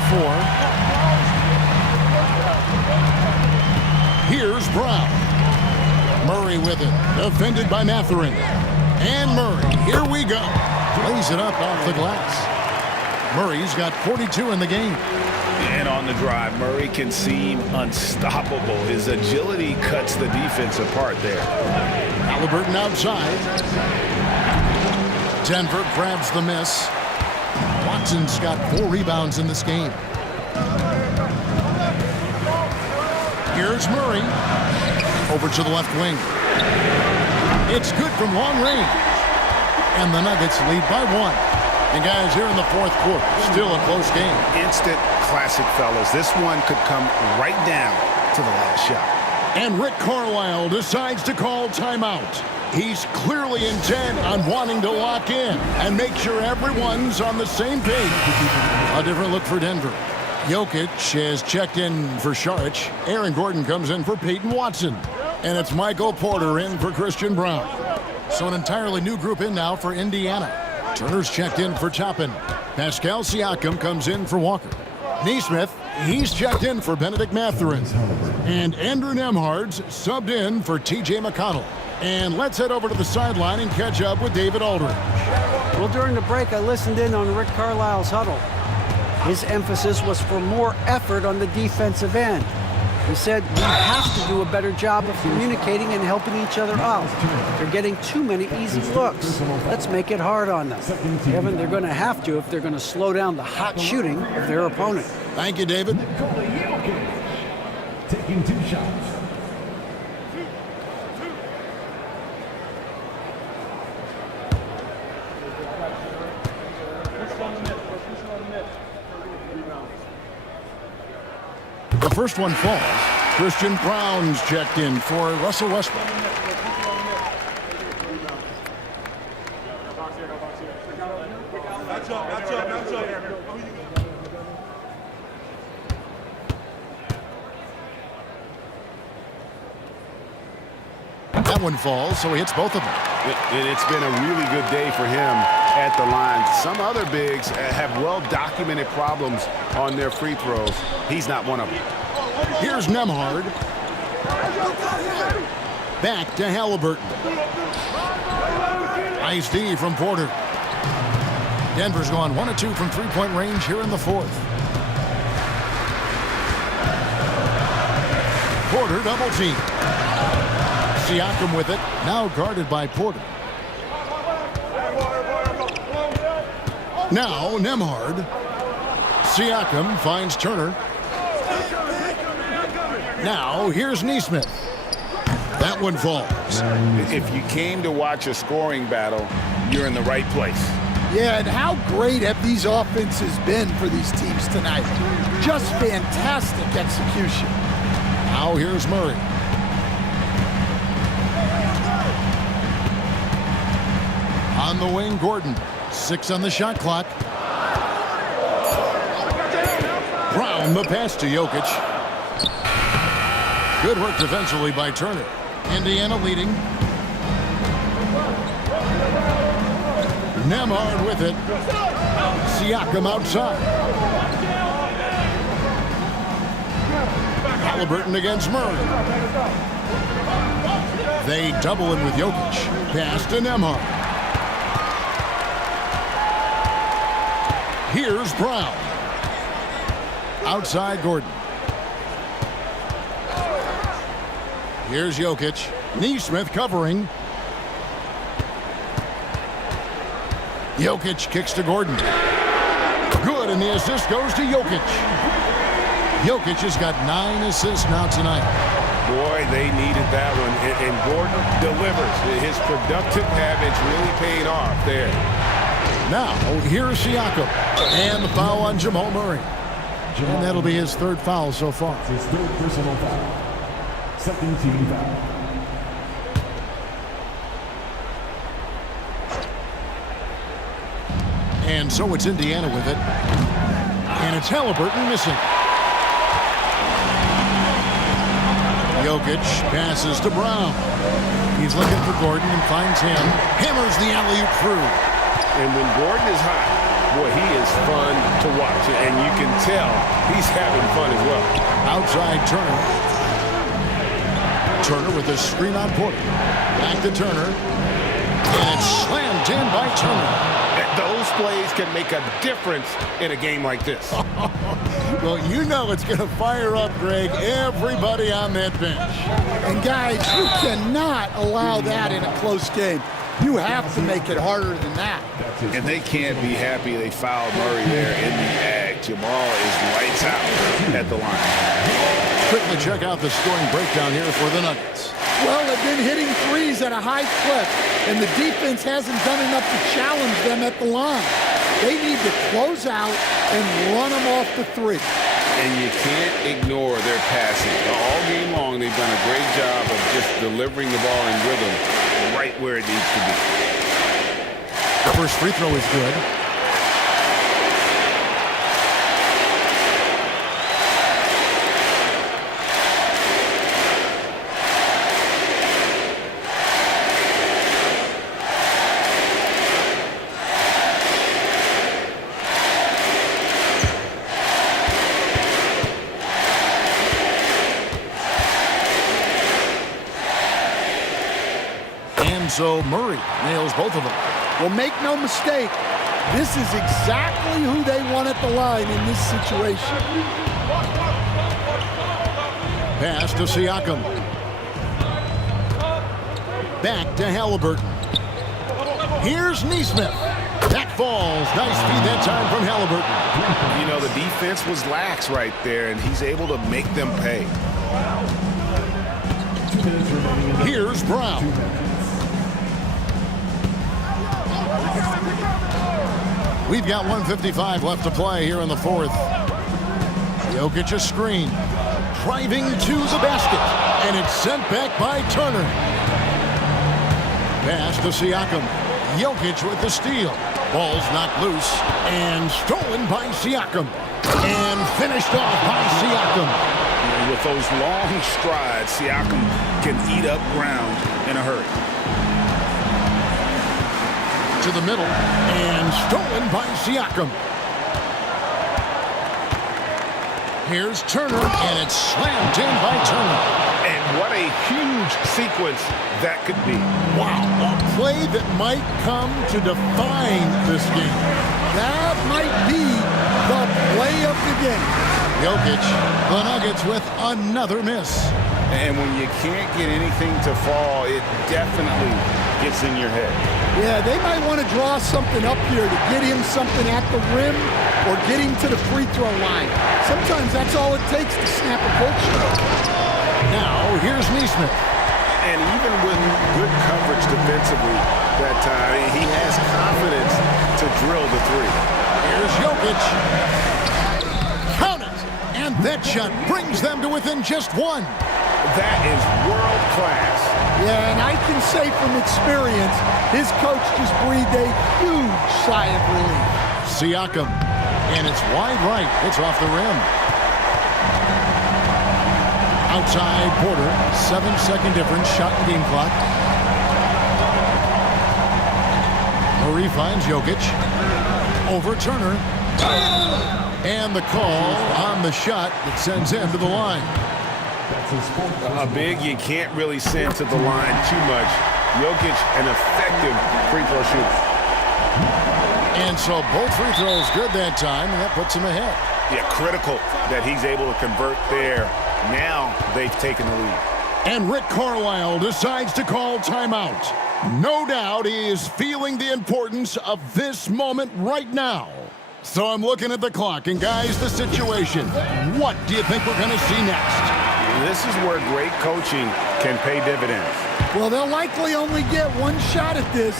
4. Here's Brown. Murray with it. Defended by Mathurin. And Murray. Here we go. Lays it up off the glass. Murray's got 42 in the game. And on the drive, Murray can seem unstoppable. His agility cuts the defense apart there. Halliburton outside. Denver grabs the miss. Watson's got 4 rebounds in this game. Here's Murray. Over to the left wing. It's good from long range. And the Nuggets lead by 1. And guys, here in the fourth quarter, still a close game. Instant classic, fellas. This one could come right down to the last shot. And Rick Carlisle decides to call timeout. He's clearly intent on wanting to lock in and make sure everyone's on the same page. A different look for Denver. Jokic has checked in for Saric. Aaron Gordon comes in for Peyton Watson. And it's Michael Porter in for Christian Brown. So an entirely new group in now for Indiana. Turner's checked in for Toppin. Pascal Siakam comes in for Walker. Nesmith, he's checked in for Benedict Mathurin. And Andrew Nembhard's subbed in for T.J. McConnell. And let's head over to the sideline and catch up with David Aldridge. Well, during the break, I listened in on Rick Carlisle's huddle. His emphasis was for more effort on the defensive end. He said we have to do a better job of communicating and helping each other out. They're getting too many easy looks. Let's make it hard on them. Kevin, they're going to have to if they're going to slow down the hot shooting of their opponent. Thank you, David. Taking 2 shots. The first one falls. Christian Brown's checked in for Russell Westbrook. That one falls, so he hits both of them. And it's been a really good day for him at the line. Some other bigs have well-documented problems on their free throws. He's not one of them. Here's Nembhard. Back to Halliburton. Nice D from Porter. Denver's gone 1 of 2 from three-point range here in the fourth. Porter double team. Siakam with it, now guarded by Porter. Now Nembhard. Siakam finds Turner. Now here's Nesmith. That one falls. If you came to watch a scoring battle, you're in the right place. Yeah, and how great have these offenses been for these teams tonight? Just fantastic execution. Now here's Murray. On the wing, Gordon. 6 on the shot clock. Brown, the pass to Jokic. Good work defensively by Turner. Indiana leading. Nembhard with it. Siakam outside. Halliburton against Murray. They double him with Jokic. Pass to Nembhard. Here's Brown. Outside Gordon. Here's Jokic. Nesmith covering. Jokic kicks to Gordon. Good, and the assist goes to Jokic. Jokic has got 9 assists now tonight. Boy, they needed that one, and Gordon delivers. His productive habits really paying off there. Now, here's Siakam. And the foul on Jamal Murray. And that'll be his 3rd foul so far. His 3rd personal foul. 2nd team foul. And so it's Indiana with it. And it's Halliburton missing. Jokic passes to Brown. He's looking for Gordon and finds him. Hammers the alley-oop through. And when Gordon is hot, boy, he is fun to watch. And you can tell he's having fun as well. Outside Turner. Turner with a screen on Porter. Back to Turner. And it's slammed in by Turner. Those plays can make a difference in a game like this. Well, you know it's going to fire up, Greg, everybody on that bench. And guys, you cannot allow that in a close game. You have to make it harder than that. And they can't be happy they fouled Murray there in the ag. Jamal is lights out at the line. Quickly check out the scoring breakdown here for the Nuggets. Well, they've been hitting threes at a high clip, and the defense hasn't done enough to challenge them at the line. They need to close out and run them off the three. And you can't ignore their passing. All game long, they've done a great job of just delivering the ball in rhythm right where it needs to be. The first free throw is good. So Murray nails both of them. Well, make no mistake, this is exactly who they want at the line in this situation. Pass to Siakam. Back to Halliburton. Here's Nesmith. That falls. Nice feed that time from Halliburton. You know, the defense was lax right there, and he's able to make them pay. Here's Brown. We've got 1:55 left to play here in the 4th. Jokic a screen. Driving to the basket. And it's sent back by Turner. Pass to Siakam. Jokic with the steal. Ball's knocked loose. And stolen by Siakam. And finished off by Siakam. And with those long strides, Siakam can eat up ground in a hurry. To the middle, and stolen by Siakam. Here's Turner, and it's slammed in by Turner. And what a huge sequence that could be. Wow, a play that might come to define this game. That might be the play of the game. Jokic, the Nuggets with another miss. And when you can't get anything to fall, it definitely gets in your head. Yeah, they might want to draw something up here to get him something at the rim or get him to the free throw line. Sometimes that's all it takes to snap a culture. Now, here's Nesmith. And even with good coverage defensively that time, he has confidence to drill the three. Here's Jokic. Count it! And that shot brings them to within just one. That is world class. Yeah, and I can say from experience, his coach just breathed a huge sigh of relief. Siakam, and it's wide right. It's off the rim. Outside Porter, 7-second difference, shot and game clock. Murray finds Jokic. Over Turner. And the call on the shot that sends him to the line. That's his fourth. A big you can't really send to the line too much. Jokic, an effective free throw shooter. And so both free throws good that time, and that puts him ahead. Yeah, critical that he's able to convert there. Now they've taken the lead. And Rick Carlisle decides to call timeout. No doubt he is feeling the importance of this moment right now. So I'm looking at the clock, and guys, the situation. What do you think we're going to see next? This is where great coaching can pay dividends. Well, they'll likely only get one shot at this.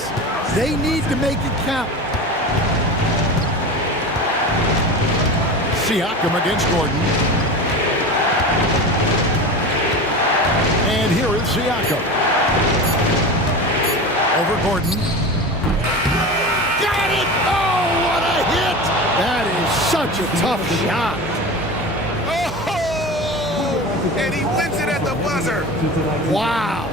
They need to make it count. Siakam against Gordon. And here is Siakam. Over Gordon. Got it! Oh, what a hit! That is such a tough shot. Oh! And he wins it at the buzzer. Wow.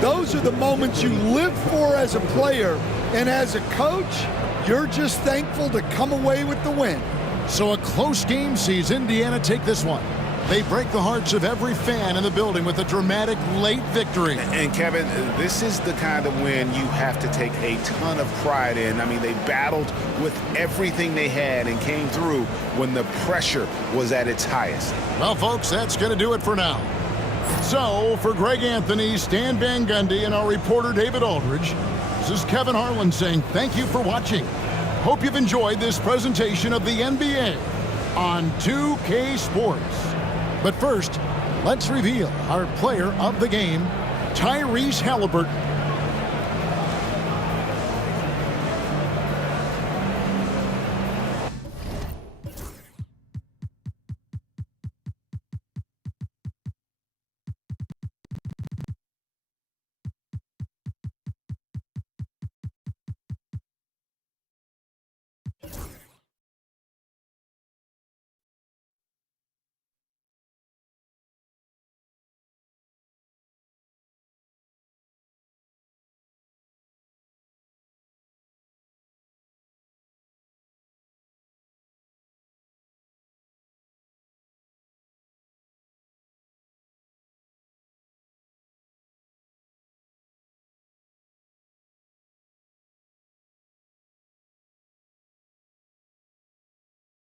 Those are the moments you live for as a player. And as a coach, you're just thankful to come away with the win. So a close game sees Indiana take this one. They break the hearts of every fan in the building with a dramatic late victory. And Kevin, this is the kind of win you have to take a ton of pride in. I mean, they battled with everything they had and came through when the pressure was at its highest. Well, folks, that's going to do it for now. So, for Greg Anthony, Stan Van Gundy, and our reporter David Aldridge, this is Kevin Harlan saying thank you for watching. Hope you've enjoyed this presentation of the NBA on 2K Sports. But first, let's reveal our player of the game, Tyrese Haliburton.